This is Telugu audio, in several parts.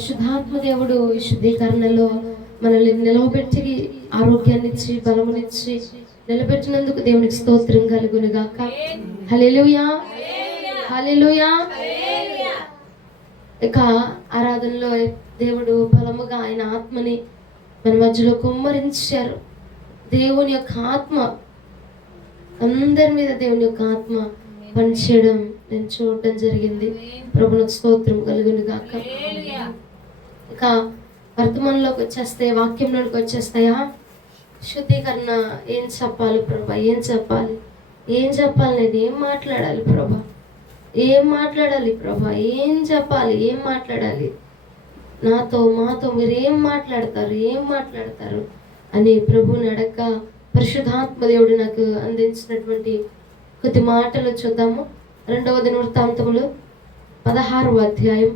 పరిశుద్ధాత్మ దేవుడు ఈ శుద్ధీకరణలో మనల్ని నిలవబెట్టి ఆరోగ్యాన్ని ఇచ్చి బలమునిచ్చి నిలబెట్టినందుకు దేవునికి స్తోత్రం కలుగును గాక. హల్లెలూయా, హల్లెలూయా. ఇక ఆరాధనలో దేవుడు బలముగా ఆయన ఆత్మని మన మధ్యలో కుమ్మరించారు. దేవుని యొక్క ఆత్మ అందరి మీద దేవుని యొక్క ఆత్మ పనిచేయడం నేను చూడడం జరిగింది. ప్రభువునికి స్తోత్రం కలుగును గాక. ఇక వర్తమానంలోకి వచ్చేస్తే, వాక్యంలోకి వచ్చేస్తాయా? శుద్ధీకరణ ఏం చెప్పాలి ప్రభా, ఏం చెప్పాలి, ఏం చెప్పాలి, నేను ఏం మాట్లాడాలి ప్రభా, ఏం మాట్లాడాలి ప్రభా, ఏం చెప్పాలి, ఏం మాట్లాడాలి, నాతో మాతో మీరు ఏం మాట్లాడతారు అని ప్రభువుని అడగ పరిశుద్ధాత్మ దేవుడు నాకు అందించినటువంటి కొద్ది మాటలు చూద్దాము. 2వ దినవృత్తాంతములు 16వ అధ్యాయం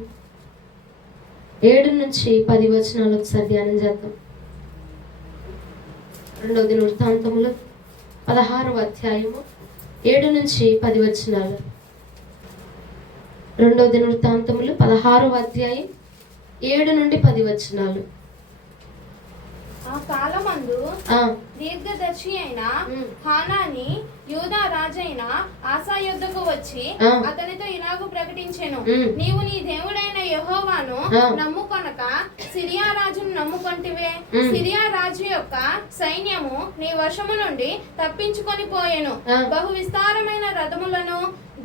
7 నుంచి 10 వచనాలు ఒకసారి ధ్యానం చేద్దాం. 2వ దినవృత్తాంతములు 16వ అధ్యాయము 7 నుంచి 10 వచనాలు. 2వ దినవృత్తాంతములు 16వ అధ్యాయం 7 నుండి 10 వచనాలు. ఆ కాలమందు దీర్ఘదర్శి అయిన హానాని యూదా రాజైన ఆసా యొద్దకు వచ్చి అతనితో ఇలాగూ ప్రకటించెను, నీవు నీ దేవుడైన యెహోవాను నమ్ముకొనక సిరియా రాజును నమ్ముకొంటివే. సిరియా రాజు యొక్క సైన్యము నీ వశము నుండి తప్పించుకొని పోయెను. బహు విస్తారమైన రథములను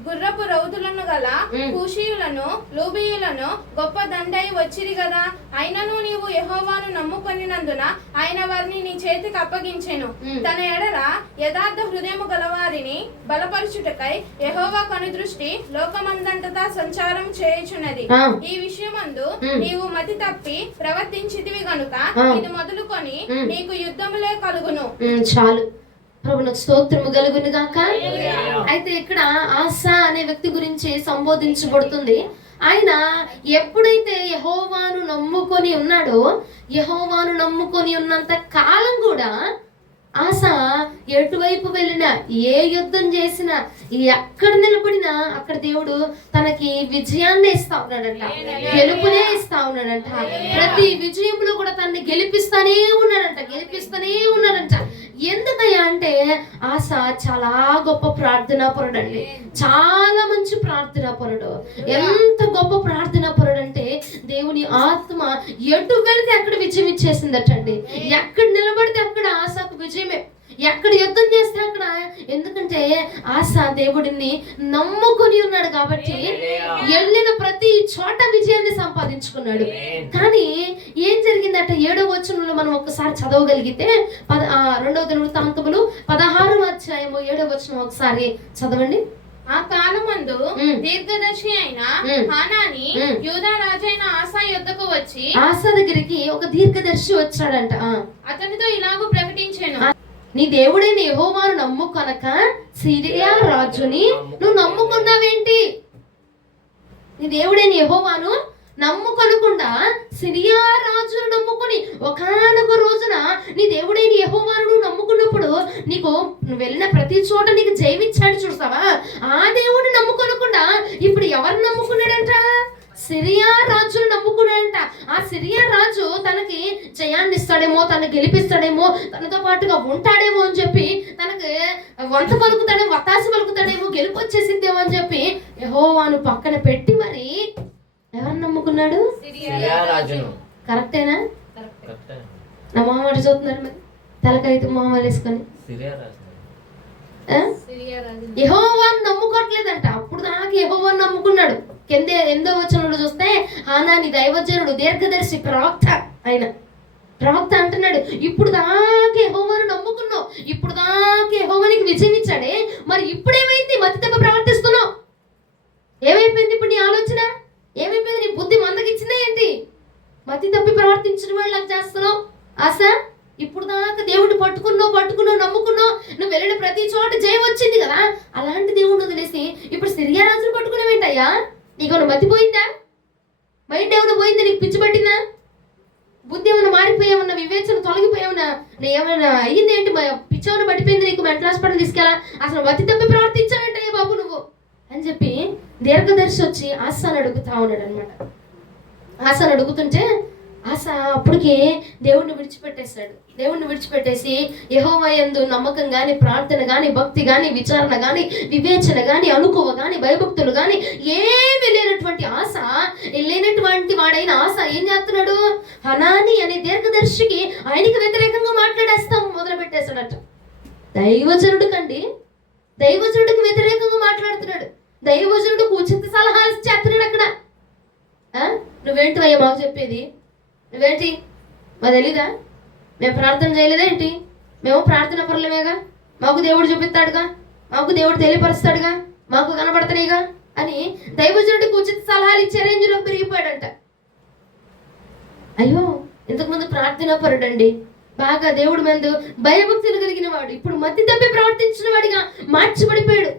గుర్రపు రౌతులను గల కూషీయులను లూబీయులను గొప్ప దండై వచ్చిరి గదా. అయినను నీవు యెహోవాను నమ్ముకొనినందున ఆయన వారిని నీ చేతికి అప్పగించెను. తన ఎడల యథార్థ హృదయము గలవారిని బలపరచుటకై యెహోవా కనుదృష్టి లోకమందంతటా సంచారం చేయుచున్నది. ఈ విషయమందు నీవు మతి తప్పి ప్రవర్తించితివి గనుక ఇది మొదలుకొని నీకు యుద్ధములే కలుగును. చాలు. ప్రభువునికి స్తోత్రము కలుగును గాక. అయితే ఇక్కడ ఆసా అనే వ్యక్తి గురించి సంబోధించబడుతుంది. ఆయన ఎప్పుడైతే యెహోవాను నమ్ముకొని ఉన్నాడో, యెహోవాను నమ్ముకొని ఉన్నంత కాలం కూడా ఆసా ఎటువైపు వెళ్ళినా, ఏ యుద్ధం చేసినా, ఎక్కడ నిలబడినా అక్కడ దేవుడు తనకి విజయాన్ని ఇస్తా ఉన్నాడంట, గెలుపునే ఇస్తా ఉన్నాడంట. ప్రతి విజయంలో కూడా తనని గెలిపిస్తానే ఉన్నాడంట. ఎందుకయ్యా అంటే ఆసా చాలా గొప్ప ప్రార్థనా పరుడు అండి, చాలా మంచి ప్రార్థనా పరుడు. ఎంత గొప్ప ప్రార్థనా పరుడు అంటే దేవుని ఆత్మ ఎటు వెళితే అక్కడ విజయం ఇచ్చేసిందటండి. ఎక్కడ నిలబడితే అక్కడ ఆసాకు విజయమే, ఎక్కడ యుద్ధం చేస్తే అక్కడ. ఎందుకంటే ఆసా దేవుడిని నమ్ముకొని ఉన్నాడు కాబట్టి వెళ్ళిన ప్రతి చోట విజయాన్ని సంపాదించుకున్నాడు. కానీ ఏం జరిగిందట? 7వ వచనంలో మనం ఒక్కసారి చదవగలిగితే, 2వ దినవృత్తాంతములు 16వ అధ్యాయము 7వ వచనం ఒకసారి చదవండి. ఆ కాలమందు దీర్ఘదర్శి అయిన హానాని యూదా రాజైన ఆసా యొద్దకు వచ్చి, ఆసా దగ్గరికి ఒక దీర్ఘదర్శి వచ్చాడంట. అతనితో ఇలాగూ ప్రకటించెను, నీ దేవుడైన యెహోవాను నమ్ముకొనక సిరియా రాజుని నువ్వు నమ్ముకున్నావేంటి? నీ దేవుడైన యెహోవాను నమ్ముకొనకుండా సిరియా రాజును నమ్ముకొని, ఒకానొక రోజున నీ దేవుడైన యెహోవాను నువ్వు నమ్ముకున్నప్పుడు నీకు నువ్వు వెళ్ళిన ప్రతి చోట నీకు జయమిచ్చాడు చూస్తావా? ఆ దేవుడిని నమ్ముకొనకుండా ఇప్పుడు ఎవరు నమ్ముకున్నాడంట? సిరియా రాజును నమ్ముకున్నాడంట. ఆ సిరియా రాజు తనకి జయాన్ని ఇస్తాడేమో, తను గెలిపిస్తాడేమో, తనతో పాటుగా ఉంటాడేమో అని చెప్పి, తనకి వంత పలుకుతాడేమో, వత్తాసి పలుకుతాడేమో, గెలుపు వచ్చేసిద్దేమో అని చెప్పి యెహోవాను పక్కన పెట్టి మరి ఎవరిని నమ్ముకున్నాడు? కరెక్టేనా? నా మామ చూస్తున్నారు మరి తలకైతే మామ వేసుకొని యెహోవాను నమ్ముకోవట్లేదంట. అప్పుడు దాకా యెహోవాను నమ్ముకున్నాడు. కింద 8వ వచనంలో చూస్తే హానాని దైవజనుడు, దీర్ఘదర్శి, ప్రవక్త. ఆయన ప్రవక్త అంటున్నాడు, ఇప్పుడు దాకా యెహోవాను నమ్ముకున్నావు, ఇప్పుడు దాకా యెహోవానికి విజయం ఇచ్చాడే, మరి ఇప్పుడేమైంది? మతి తప్ప ప్రవర్తిస్తున్నావు. ఏమైపోయింది ఇప్పుడు నీ ఆలోచన? ఏమైపోయింది? నీ బుద్ధి మందకిచ్చిందా ఏంటి? మతి తప్పి ప్రవర్తించిన వాళ్ళకి చేస్తున్నావు. ఆశా, ఇప్పుడు దాకా దేవుడిని పట్టుకున్నావు, నమ్ముకున్నావు, నువ్వు వెళ్ళిన ప్రతి చోట జయం వచ్చింది కదా. అలాంటి దేవుడిని వదిలేసి ఇప్పుడు సిరియా రాజును పట్టుకున్నావేంటయ్యా? నీకు మతిపోయిందా? మైండ్ ఏమైనా పోయిందా? నీకు పిచ్చి పట్టిందా? బుద్ధి ఏమైనా మారిపోయామన్నా, వివేచన తొలగిపోయామన్నా, ఏమైనా అయ్యింది ఏంటి? పిచ్చోని పడిపోయింది నీకు, మెంటల్ హాస్పిటల్ తీసుకెళ్ళా? అసలు మతి తప్పి ప్రవర్తించావేంటయ్యా బాబు నువ్వు అని చెప్పి దీర్ఘదర్శి వచ్చి ఆసాను అడుగుతా ఉన్నాడు అనమాట. ఆశను అడుగుతుంటే ఆశ అప్పటికే దేవుణ్ణి విడిచిపెట్టేసి యెహోవా యందు నమ్మకం కానీ, ప్రార్థన కానీ, భక్తి కానీ, విచారణ కానీ, వివేచన కానీ, అనుకువ కానీ, భయభక్తులు కానీ ఏమీ లేనటువంటి ఆశ, లేనటువంటి వాడైన ఆశ ఏం చేస్తున్నాడు? హనాని అనే దీర్ఘదర్శికి ఆయనకి వ్యతిరేకంగా మాట్లాడేస్తాం మొదలు పెట్టేశాడట. దైవజనుడికి వ్యతిరేకంగా మాట్లాడుతున్నాడు. దైవజనుడికి ఉచిత సలహాలు చేస్తున్నాడు అక్కడ. నువ్వేంటి అయ్యా మాకు చెప్పేది? నువ్వేంటి మా తెలీదా? మేము ప్రార్థన చేయలేదా ఏంటి? మేము ప్రార్థన పరులమేగా, మాకు దేవుడు చూపిస్తాడుగా, మాకు దేవుడు తెలియపరుస్తాడుగా, మాకు కనబడతాయిగా అని దైవజనుడికి ఉచిత సలహాలు ఇచ్చే రేంజ్లో పెరిగిపోయాడంట. అయ్యో, ఇంతకుముందు ప్రార్థనా పరుడండి, బాగా దేవుడి మందు భయభక్తులు కలిగిన వాడు, ఇప్పుడు మతి తప్పి ప్రవర్తించిన వాడిగా మార్చబడిపోయాడు.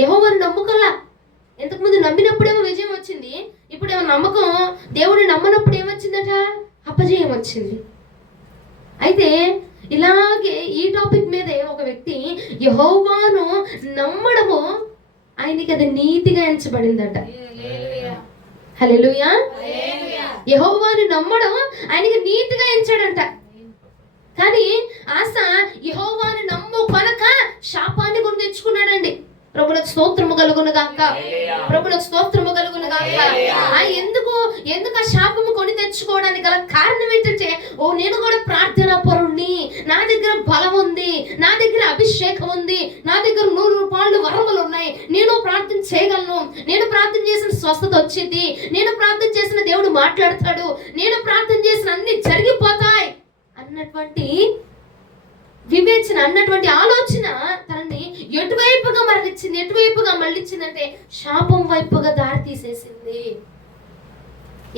యెహోవాను నమ్ముకోలా. ఇంతకుముందు నమ్మినప్పుడేమో విజయం వచ్చింది, ఇప్పుడేమో నమ్మకం దేవుడిని నమ్మనప్పుడు ఏమొచ్చిందట? అపజయం వచ్చింది. అయితే ఇలాగే ఈ టాపిక్ మీదే ఒక వ్యక్తి యెహోవాను నమ్మడము ఆయనకి అది నీతిగా ఎంచబడిందట. హల్లెలూయా. యెహోవాను నమ్మడం ఆయనకి నీతిగా ఎంచాడంట. కానీ ఆశ యెహోవాను నమ్ము కనుక శాపాన్ని కొని తెచ్చుకున్నాడండి. ప్రభులకు స్తోత్రము కలుగునుగాక. ఎందుకు ఆ శాపము కొని తెచ్చుకోవడానికి గల కారణం ఏంటంటే, నేను కూడా ప్రార్థనా పరుణ్ణి, నా దగ్గర బలం ఉంది, నా దగ్గర అభిషేకం ఉంది, నా దగ్గర 100 రూపాయలు వరములు ఉన్నాయి, నేను ప్రార్థన చేయగలను, నేను ప్రార్థన చేసిన స్వస్థత వచ్చింది, నేను ప్రార్థన చేసిన దేవుడు మాట్లాడతాడు, నేను ప్రార్థన చేసిన అన్ని జరిగిపోతాయి అన్నటువంటి వివేచన, అన్నటువంటి ఆలోచన తనని ఎటువైపుగా మళ్ళించిందంటే శాపం వైపుగా దారి తీసేసింది.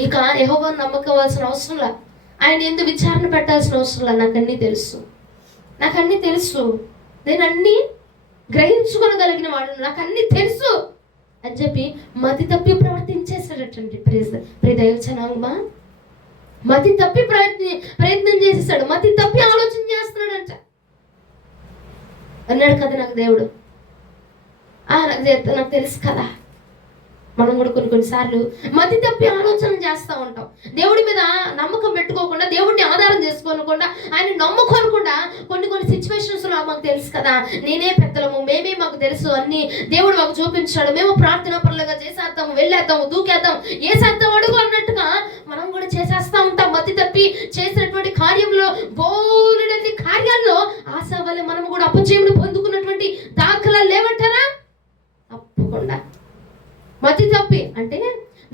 ఇక యెహోవాను నమ్మకవలసిన అవసరంలా, ఆయన ఎందుకు విచారణ పెట్టాల్సిన అవసరంలా. నాకన్నీ తెలుసు, నేను అన్నీ గ్రహించుకోగలిగిన వాడు, నాకు అన్నీ తెలుసు అని చెప్పి మతి తప్పి ప్రవర్తించేసాడటండి. ప్రియ దైవజనాంగమా, మతి తప్పి ప్రయత్నం చేసేసాడు, మతి తప్పి ఆలోచన చేస్తున్నాడంట. అన్నాడు కదా నాకు దేవుడు, నాకు తెలుసు కదా. మనం కూడా కొన్నిసార్లు మతి తప్పి ఆలోచన చేస్తూ ఉంటాం. దేవుడి మీద నమ్మకం పెట్టుకోకుండా, దేవుడిని ఆధారం చేసుకోకుండా, ఆయన నమ్ముకోకుండా కొన్ని సిచ్యువేషన్స్ లో మాకు తెలుసు కదా, నేనే పెద్దలము, మాకు తెలుసు అన్ని, దేవుడు మాకు చూపించాడు, మేము ప్రార్థనా పరులుగా చేసేద్దాము, వెళ్ళేద్దాము, దూకేద్దాం, ఏసేద్దాం అడుగు అన్నట్టుగా మనం కూడా చేసేస్తా ఉంటాం. మతి తప్పి చేసినటువంటి కార్యంలో, బోలెడన్ని కార్యాల్లో ఆశ వల్ల మనం కూడా అపజయమును పొందుకున్నటువంటి దాఖలాలు లేవంటారా? తప్పకుండా. మతి తప్పి అంటే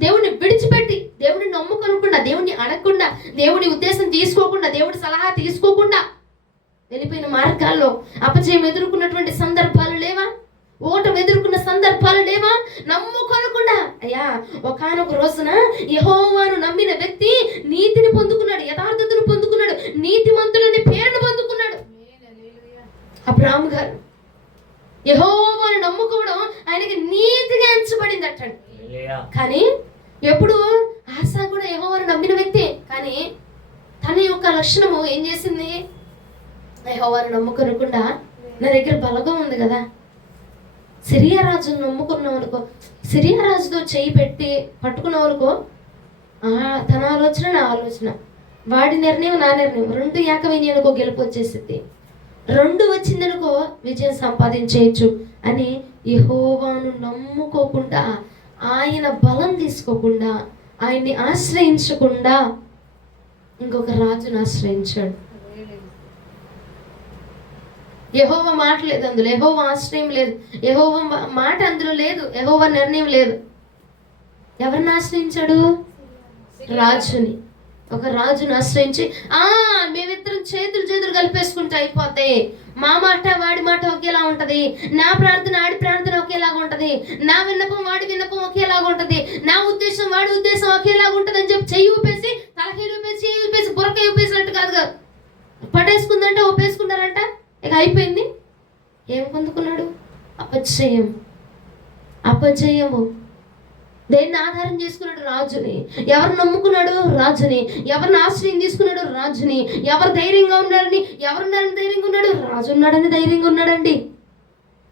దేవుడిని విడిచిపెట్టి, దేవుడిని నమ్ముకొనకుండా, దేవుడిని అడగకుండా, దేవుడి ఉద్దేశం తీసుకోకుండా, దేవుడి సలహా తీసుకోకుండా వెళ్ళిపోయిన మార్గాల్లో అపజయం ఎదుర్కొన్నటువంటి సందర్భాలు లేవా? ఓటమి ఎదుర్కొన్న సందర్భాలు లేవా? నమ్ముకోనకుండా అయ్యా, ఒకానొక రోజున యెహోవాను నమ్మిన వ్యక్తి నీతిని పొందుకున్నాడు, యథార్థతను పొందుకున్నాడు, నీతిమంతుడని పేరును పొందుకున్నాడు. అబ్రాహాము గారు యెహోవాను నమ్ముకోవడం ఆయనకి నీతిగా ఎంచబడింది అట్టండి. కానీ ఎప్పుడు ఆశ కూడా యెహోవాను నమ్మిన వ్యక్తే, కానీ తన యొక్క లక్షణము ఏం చేసింది? యెహోవాను నమ్ముకోనకుండా, నా దగ్గర బలగం ఉంది కదా, సిరియా రాజును నమ్ముకున్నాం అనుకో, సిరియా రాజుతో చేయి పెట్టి పట్టుకున్నాం అనుకో, తన ఆలోచన నా ఆలోచన, వాడి నిర్ణయం నా నిర్ణయం, 2 ఏకమైనవి అనుకో, గెలుపు వచ్చేసింది. 2 వచ్చిందనుకో విజయం సంపాదించేయచ్చు అని యెహోవాను నమ్ముకోకుండా, ఆయన బలం తీసుకోకుండా, ఆయన్ని ఆశ్రయించకుండా ఇంకొక రాజును ఆశ్రయించాడు. యెహోవా మాట లేదు అందులో, యెహోవా ఆశ్రయం లేదు, యెహోవా మాట అందులో లేదు, యెహోవా నిర్ణయం లేదు. ఎవరిని ఆశ్రయించాడు? రాజుని. ఒక రాజును ఆశ్రయించి, మేమిద్దరం చేతులు కలిపేసుకుంటే అయిపోతాయి, మా మాట వాడి మాట ఒకేలా ఉంటది, నా ప్రార్థన ఆడి ప్రార్థన ఒకేలాగా ఉంటది, నా విన్నపం వాడి విన్నపం ఒకేలాగా ఉంటది, నా ఉద్దేశం వాడి ఉద్దేశం ఒకేలాగా ఉంటది అని చెప్పి చెయ్యి ఊపేసి, తలకాయ ఊపేసి, చెయ్యి ఊపేసి, బుర్రకాయ ఊపేసినట్టు కాదు, పట్టేసుకుందంటే ఊపేసుకున్నారంట, ఇక అయిపోయింది. ఏం పొందుకున్నాడు? అపజయము. దేన్ని ఆధారం చేసుకున్నాడు? రాజుని. ఎవరు నమ్ముకున్నాడు? రాజుని. ఎవరిని ఆశ్రయం తీసుకున్నాడు? రాజుని. ఎవరు ధైర్యంగా ఉన్నారని, ఎవరున్నారని ధైర్యంగా ఉన్నాడు? రాజు ఉన్నాడని ధైర్యంగా ఉన్నాడండి.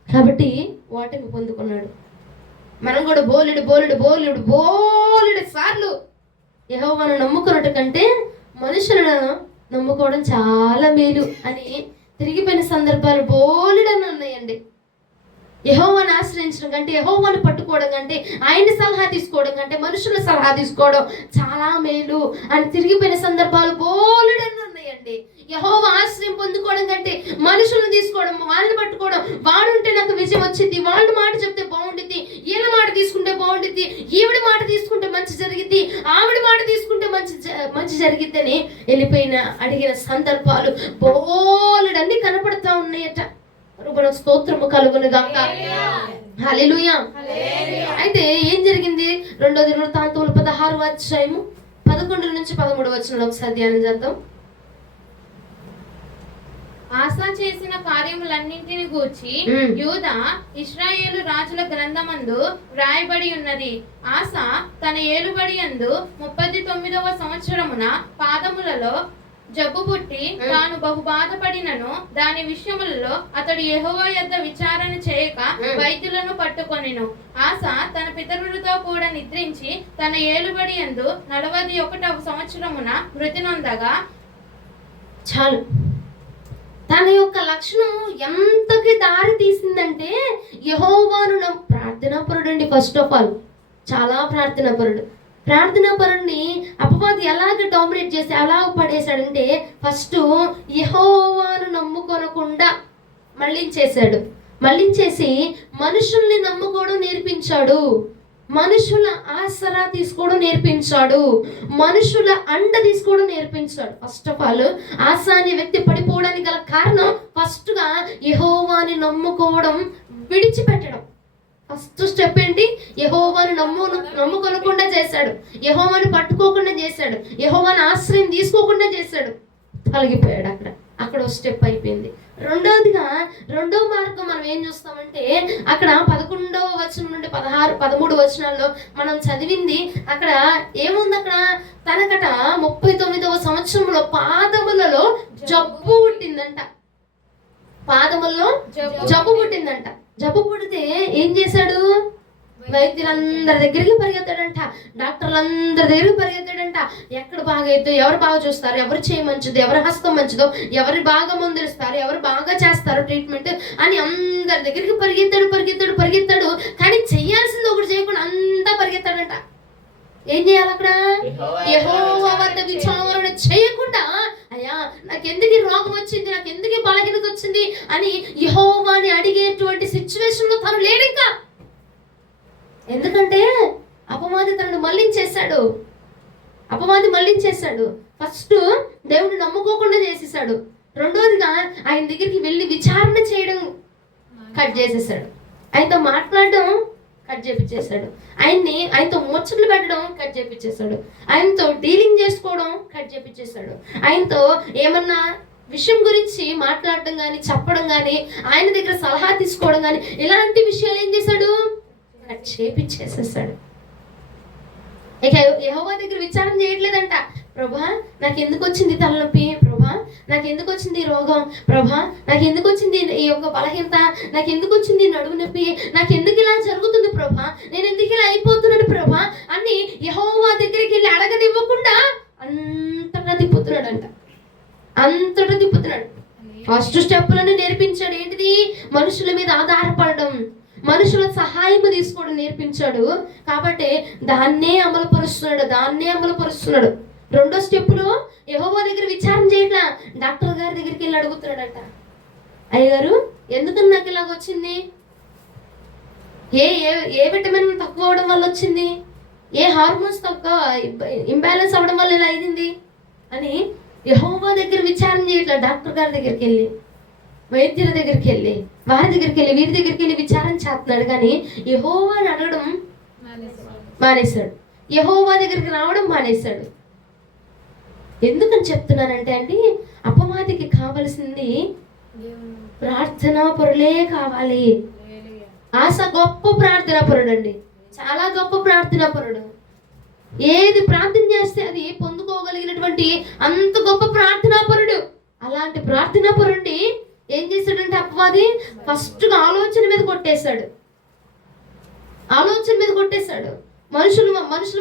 కాబట్టి ఓటమి పొందుకున్నాడు. మనం కూడా బోలెడు బోలెడు బోలెడు బోలెడు సార్లు యెహోవాను నమ్ముకున్నట్టు కంటే మనుషులను నమ్ముకోవడం చాలా మేలు అని తిరిగిపోయిన సందర్భాలు బోలెడని ఉన్నాయండి. యెహోవాను ఆశ్రయించడం కంటే, యెహోవాను పట్టుకోవడం కంటే, ఆయన సలహా తీసుకోవడం కంటే మనుషుల సలహా తీసుకోవడం చాలా మేలు అని తిరిగిపోయిన సందర్భాలు బోలెడని ఉన్నాయండి. యెహోవా ఆశ్రయం పొందుకోవడం కంటే మనుషులను తీసుకోవడం, వాళ్ళని పట్టుకోవడం, వాడుంటే నాకు విజయం వచ్చింది, వాళ్ళ మాట చెప్తే బాగుండిద్ది, వీళ్ళ మాట తీసుకుంటే బాగుండిద్ది, ఈవిడ మాట తీసుకుంటే మంచి జరిగిద్ది, ఆవిడ మాట తీసుకుంటే మంచి జరిగిద్ది అని వెళ్ళిపోయిన అడిగిన సందర్భాలు బోలెడన్ని కనపడతా ఉన్నాయట. ప్రభువుకు స్తోత్రము కలుగును గాక. హల్లెలూయా. అయితే ఏం జరిగింది? 2 దినవృత్తాంతములు 16వ అధ్యాయము 11 నుంచి 13 వచనాలు ఒకసారి ధ్యానం చేద్దాం. ఆసా చేసిన కార్యములన్నింటిని గూర్చి యూదా ఇశ్రాయేలు రాజుల గ్రంథమందు వ్రాయబడి ఉన్నది. ఆసా తన ఏలుబడి యందు 39వ సంవత్సరమున పాదములలో జబ్బు పుట్టి తాను బహు బాధపడినను దాని విషయములలో అతడు యెహోవా యొద్ద విచారణ చేయక వైద్యులను పట్టుకొనెను. ఆసా తన పితరులతో కూడా నిద్రించి తన ఏలుబడి యందు 41వ సంవత్సరమున మృతి నొందగా. చాలు. తన యొక్క లక్షణం ఎంతకి దారి తీసిందంటే యెహోవాను ప్రార్థనాపరుడు అండి. ఫస్ట్ ఆఫ్ ఆల్ చాలా ప్రార్థనాపరుడిని అపవాది ఎలాగ డామినేట్ చేసి ఎలాగ పడేశాడంటే, ఫస్ట్ యెహోవాను నమ్ముకొనకుండా మళ్ళించేసి మనుషుల్ని నమ్ముకోవడం నేర్పించాడు, మనుషుల ఆసరా తీసుకోవడం నేర్పించాడు, మనుషుల అండ తీసుకోవడం నేర్పించాడు. ఫస్ట్ ఆఫ్ ఆల్ ఆసా అనే వ్యక్తి పడిపోవడానికి గల కారణం ఫస్ట్ గా యెహోవాని నమ్ముకోవడం విడిచిపెట్టడం. ఫస్ట్ స్టెప్ ఏంటి? యెహోవాను నమ్ముకొనకుండా చేశాడు, యెహోవాను పట్టుకోకుండా చేశాడు, యెహోవాను ఆశ్రయం తీసుకోకుండా చేశాడు, తొలగిపోయాడు. అక్కడ ఒక స్టెప్ అయిపోయింది. రెండో మార్గం మనం ఏం చూస్తామంటే, అక్కడ 11వ వచనం నుండి 13 వచనాల్లో మనం చదివింది అక్కడ ఏముంది? అక్కడ తనకట 39వ సంవత్సరంలో పాదములలో జబ్బు పుట్టిందంట. జబ్బు పుడితే ఏం చేశాడు? వైద్యులందరి దగ్గరికి పరిగెత్తాడంట, డాక్టర్లందరి దగ్గరికి పరిగెత్తాడంట. ఎక్కడ బాగా అయితే ఎవరు బాగా చూస్తారు, ఎవరు చేయి మంచిదో, ఎవరి హస్తం మంచిదో, ఎవరు బాగా మందులిస్తారు, ఎవరు బాగా చేస్తారు ట్రీట్మెంట్ అని అందరి దగ్గరికి పరిగెత్తాడు. కానీ చెయ్యాల్సింది ఒకటి చేయకుండా అంతా పరిగెత్తాడంట. ఏం చేయాలి అక్కడ? యెహోవా వద్ద విచారణ చేయకుండా, అయ్యా నాకెందుకు ఈ రోగం వచ్చింది, నాకెందుకు ఈ బలహీనత వచ్చింది అని యెహోవాని అడిగేటువంటి సిచ్యువేషన్ లో తను లేడు ఇంకా. ఎందుకంటే అపవాది తనను మళ్ళించేశాడు. ఫస్ట్ దేవుడిని నమ్ముకోకుండా చేసేసాడు. రెండోదిగా ఆయన దగ్గరికి వెళ్ళి విచారణ చేయడం కట్ చేసేసాడు, ఆయనతో మాట్లాడడం కట్ చేపించేశాడు, ఆయనతో ముచ్చట్లు పెట్టడం కట్ చేపించేశాడు, ఆయనతో డీలింగ్ చేసుకోవడం కట్ చేపించేశాడు, ఆయనతో ఏమన్నా విషయం గురించి మాట్లాడడం కానీ చెప్పడం కానీ ఆయన దగ్గర సలహా తీసుకోవడం కానీ ఇలాంటి విషయాలు ఏం చేశాడు? కట్ చేపించేసేసాడు. ఇక యెహోవా దగ్గర విచారణ చేయట్లేదంట. ప్రభా నాకు ఎందుకు వచ్చింది తలనొప్పి, ప్రభా నాకు ఎందుకు వచ్చింది రోగం, ప్రభా నాకు ఎందుకు వచ్చింది ఈ యొక్క బలహీనత, నాకు ఎందుకు వచ్చింది నడుము నొప్పి, నాకు ఎందుకు ఇలా జరుగుతుంది ప్రభా, నేను ఎందుకు ఇలా అయిపోతున్నాను ప్రభా అని యెహోవా దగ్గరికి వెళ్ళి అడగనివ్వకుండా అంతటా తిప్పుతున్నాడు. ఫస్ట్ స్టెప్లను నేర్పించాడు. ఏంటిది? మనుషుల మీద ఆధారపడడం, మనుషుల సహాయం తీసుకోవడం నేర్పించాడు. కాబట్టి దాన్నే అమలుపరుస్తున్నాడు. రెండో స్టెప్పులో యెహోవా దగ్గర విచారణ చేయట్లా, డాక్టర్ గారి దగ్గరికి వెళ్ళి అడుగుతున్నాడట. అయ్యగారు ఎందుకని నాకు ఇలాగ వచ్చింది, ఏ విటమిన్ తక్కువ అవడం వల్ల వచ్చింది, ఏ హార్మోన్స్ తక్కువ ఇంబ్యాలెన్స్ అవడం వల్ల ఇలా అయింది అని యెహోవా దగ్గర విచారణ చేయట్లా. డాక్టర్ గారి దగ్గరికి వెళ్ళి, వైద్యుల దగ్గరికి వెళ్ళి, వారి దగ్గరికి వెళ్ళి, వీరి దగ్గరికి వెళ్ళి విచారణ చేస్తున్నాడు. కానీ యెహోవాని అడగడం మానేశాడు, యెహోవా దగ్గరికి రావడం మానేశాడు. ఎందుకని చెప్తున్నానంటే అండి, అపవాదికి కావలసింది ప్రార్థనా పరులే కావాలి. ఆశ గొప్ప ప్రార్థనా పరుడు అండి, చాలా గొప్ప ప్రార్థనా పరుడు. ఏది ప్రార్థన చేస్తే అది పొందుకోగలిగినటువంటి అంత గొప్ప ప్రార్థనా పరుడు. అలాంటి ప్రార్థనా పరుడిని ఏం చేశాడంటే అపవాది ఫస్ట్ ఆలోచన మీద కొట్టేశాడు. ఆలోచన మీద కొట్టేశాడు. మనుషుల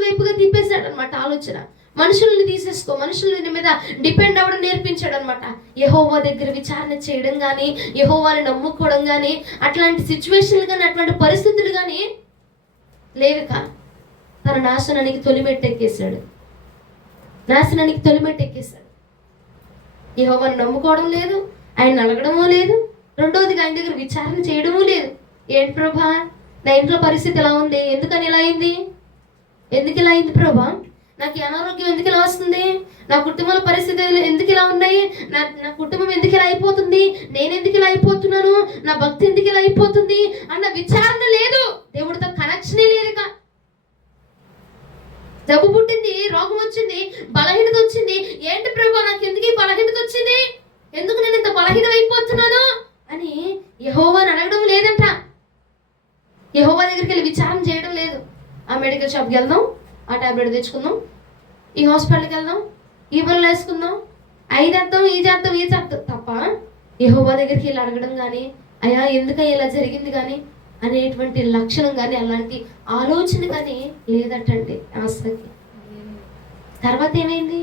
వైపుగా తిప్పేశాడు అనమాట ఆలోచన. మనుషుల్ని తీసేసుకో, మనుషుల మీద డిపెండ్ అవ్వడం నేర్పించాడు అనమాట. యెహోవా దగ్గర విచారణ చేయడం కానీ, యెహోవాని నమ్ముకోవడం కానీ, అట్లాంటి సిచ్యువేషన్లు కానీ, అట్లాంటి పరిస్థితులు కానీ లేవిక తన నాశనానికి తొలిమెట్టెక్కేశాడు. యెహోవాని నమ్ముకోవడం లేదు, ఆయన అడగడమూ లేదు, రెండోదిగా ఆయన దగ్గర విచారణ చేయడమూ లేదు. ఏంటి ప్రభా, నా ఇంట్లో పరిస్థితి ఎలా ఉంది, ఎందుకని ఇలా అయింది, ఎందుకు ఇలా అయింది ప్రభా, నాకు అనారోగ్యం ఎందుకు ఇలా వస్తుంది, నా కుటుంబాల పరిస్థితులు ఎందుకు ఇలా ఉన్నాయి, నా కుటుంబం ఎందుకు ఇలా అయిపోతుంది, నేను ఎందుకు ఇలా అయిపోతున్నాను, నా భక్తి ఎందుకు ఇలా అయిపోతుంది అన్న విచారణ లేదు. దేవుడితో కనెక్షనే లేదు. ఇక జబ్బు పుట్టింది, రోగం వచ్చింది, బలహీనత వచ్చింది. ఏంటి ప్రభా, నాకు ఎందుకు ఈ బలహీనత వచ్చింది, ఎందుకు నేను ఇంత బలహీనం అయిపోతున్నాను అని యెహోవాని అడగడం లేదంట. యెహోవా దగ్గరికి వెళ్ళి విచారణ చేయడం లేదు. ఆ మెడికల్ షాప్కి వెళ్దాం, ఆ టాబ్లెట్ తెచ్చుకుందాం, ఈ హాస్పిటల్కి వెళ్దాం, ఈ పనులు వేసుకుందాం, ఈ చేద్దాం తప్ప యెహోవా దగ్గరికి వెళ్ళి అడగడం కానీ, అయ్యా ఎందుకని ఇలా జరిగింది కానీ అనేటువంటి లక్షణం కానీ, అలాంటి ఆలోచన కానీ లేదటండి ఆశకి. తర్వాత ఏమైంది,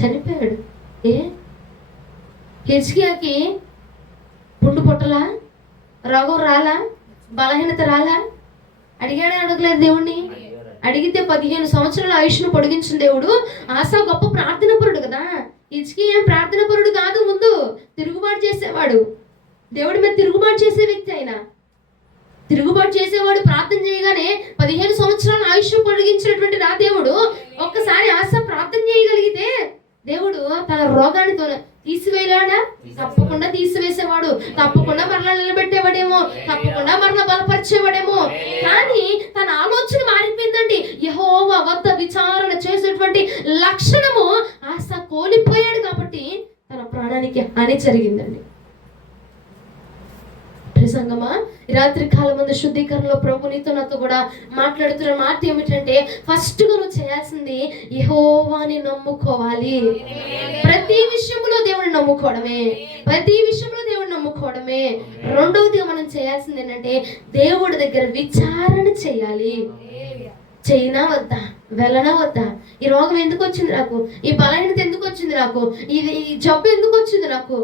చనిపోయాడు. హిజ్కియాకి పుండు పుట్టలా, రోగం రాలా, బలహీనత రాలా? అడగలేదు దేవుణ్ణి. అడిగితే 15 సంవత్సరాల ఆయుష్ను పొడిగించిన దేవుడు. ఆసా గొప్ప ప్రార్థన పరుడు కదా, హిజ్కియా ఏం ప్రార్థన పరుడు కాదు, ముందు తిరుగుబాటు చేసేవాడు, దేవుడి మీద తిరుగుబాటు చేసే వ్యక్తి. ఆయన తిరుగుబాటు చేసేవాడు. ప్రార్థన చేయగానే 15 సంవత్సరాల ఆయుష్ పొడిగించినటువంటి నా దేవుడు ఒక్కసారి ఆశ ప్రార్థన చేయగలిగితే దేవుడు తన రోగాన్ని తీసివేయలేడా? తప్పకుండా తీసివేసేవాడు, తప్పకుండా మరలా నిలబెట్టేవాడేమో, తప్పకుండా మరలా బలపరిచేవాడేమో. కానీ తన ఆలోచన మారిపోయిందండి. యెహోవా వద్ద విచారణ చేసేటువంటి లక్షణము ఆశ కోల్పోయాడు కాబట్టి తన ప్రాణానికి హాని జరిగిందండి. సంగమా, రాత్రి కాలం ముందు శుద్ధీకరణలో ప్రభు నీతో నాతో కూడా మాట్లాడుతున్న మాట ఏమిటంటే, ఫస్ట్ గా నువ్వు చేయాల్సింది యెహోవాని నమ్ముకోవాలి. ప్రతి విషయంలో దేవుడిని నమ్ముకోవడమే. రెండవదిగా మనం చేయాల్సింది ఏంటంటే దేవుడి దగ్గర విచారణ చేయాలి. చేయనా వద్దా, వెళ్ళనా వద్దా, ఈ రోగం ఎందుకు వచ్చింది నాకు, ఈ బలహీనత ఎందుకు వచ్చింది నాకు, ఈ జబ్బు ఎందుకు వచ్చింది నాకు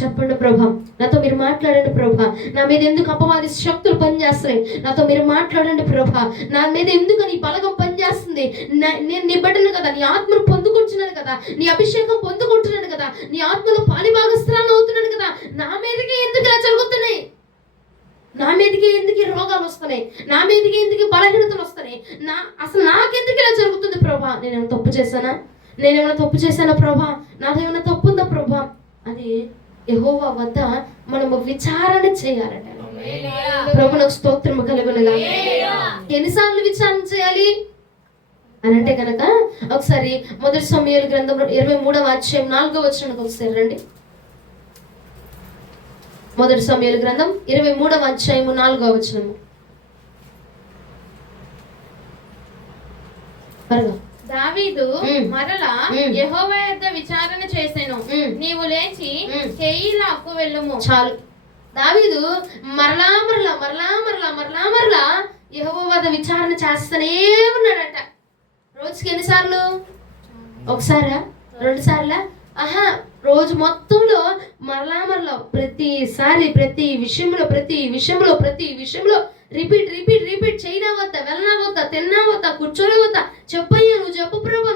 చెప్పండి ప్రభా, నాతో మీరు మాట్లాడండి ప్రభా. నా మీద ఎందుకు అపవాది శక్తులు పనిచేస్తున్నాయి, నాతో మీరు మాట్లాడండి ప్రభా. నా మీద ఎందుకు నీ బలగం పనిచేస్తుంది, నేను నీ బిడ్డను కదా, నీ ఆత్మను పొందుకుంటున్నాను కదా, నీ అభిషేకం పొందుకుంటున్నాను కదా, నీ ఆత్మలో పాలిభాగస్త్రాన్ని అవుతున్నాను కదా, నా మీదకి ఎందుకు ఇలా జరుగుతున్నాయి, నా మీదకి ఎందుకు రోగాలు వస్తున్నాయి, నా మీదకి ఎందుకు బలహీనతలు వస్తున్నాయి, అసలు నాకెందుకు ఇలా జరుగుతుంది ప్రభా, నేనేమైనా తప్పు చేశానా ప్రభా, నాదేమైనా తప్పు ఉందా ప్రభా అని యెహోవా వద్ద మనము విచారణ చేయాలంట. ప్రభువునకు స్తోత్రము కలుగునుగా. ఎన్నిసార్లు విచారణ చేయాలి అని అంటే కనుక ఒకసారి 1 సమూయేలు గ్రంథం 23వ అధ్యాయం 4వ వచనానికి ఒకసారి రండి. 1 సమూయేలు గ్రంథం 23వ అధ్యాయం 4వ వచనము. దావీదు మరలా యెహోవా యొద్ద విచారణ చేసెను, నీవు లేచి కెయీలాకు వెళ్ళుము. చాలు. దావీదు మరలా యెహోవా వద్ద విచారణ చేస్తూనే ఉన్నాడట. రోజుకి ఎన్నిసార్లు? ఒకసారా, 2 సార్లా? రోజు మొత్తంలో మరలా ప్రతిసారి ప్రతి విషయంలో రిపీట్ చేయనా వద్దా, వెళ్ళనా వద్దా, తిన్నా వద్దా, కూర్చోనే వద్దా, చెప్పయ్యా నువ్వు చెప్పు ప్రభా,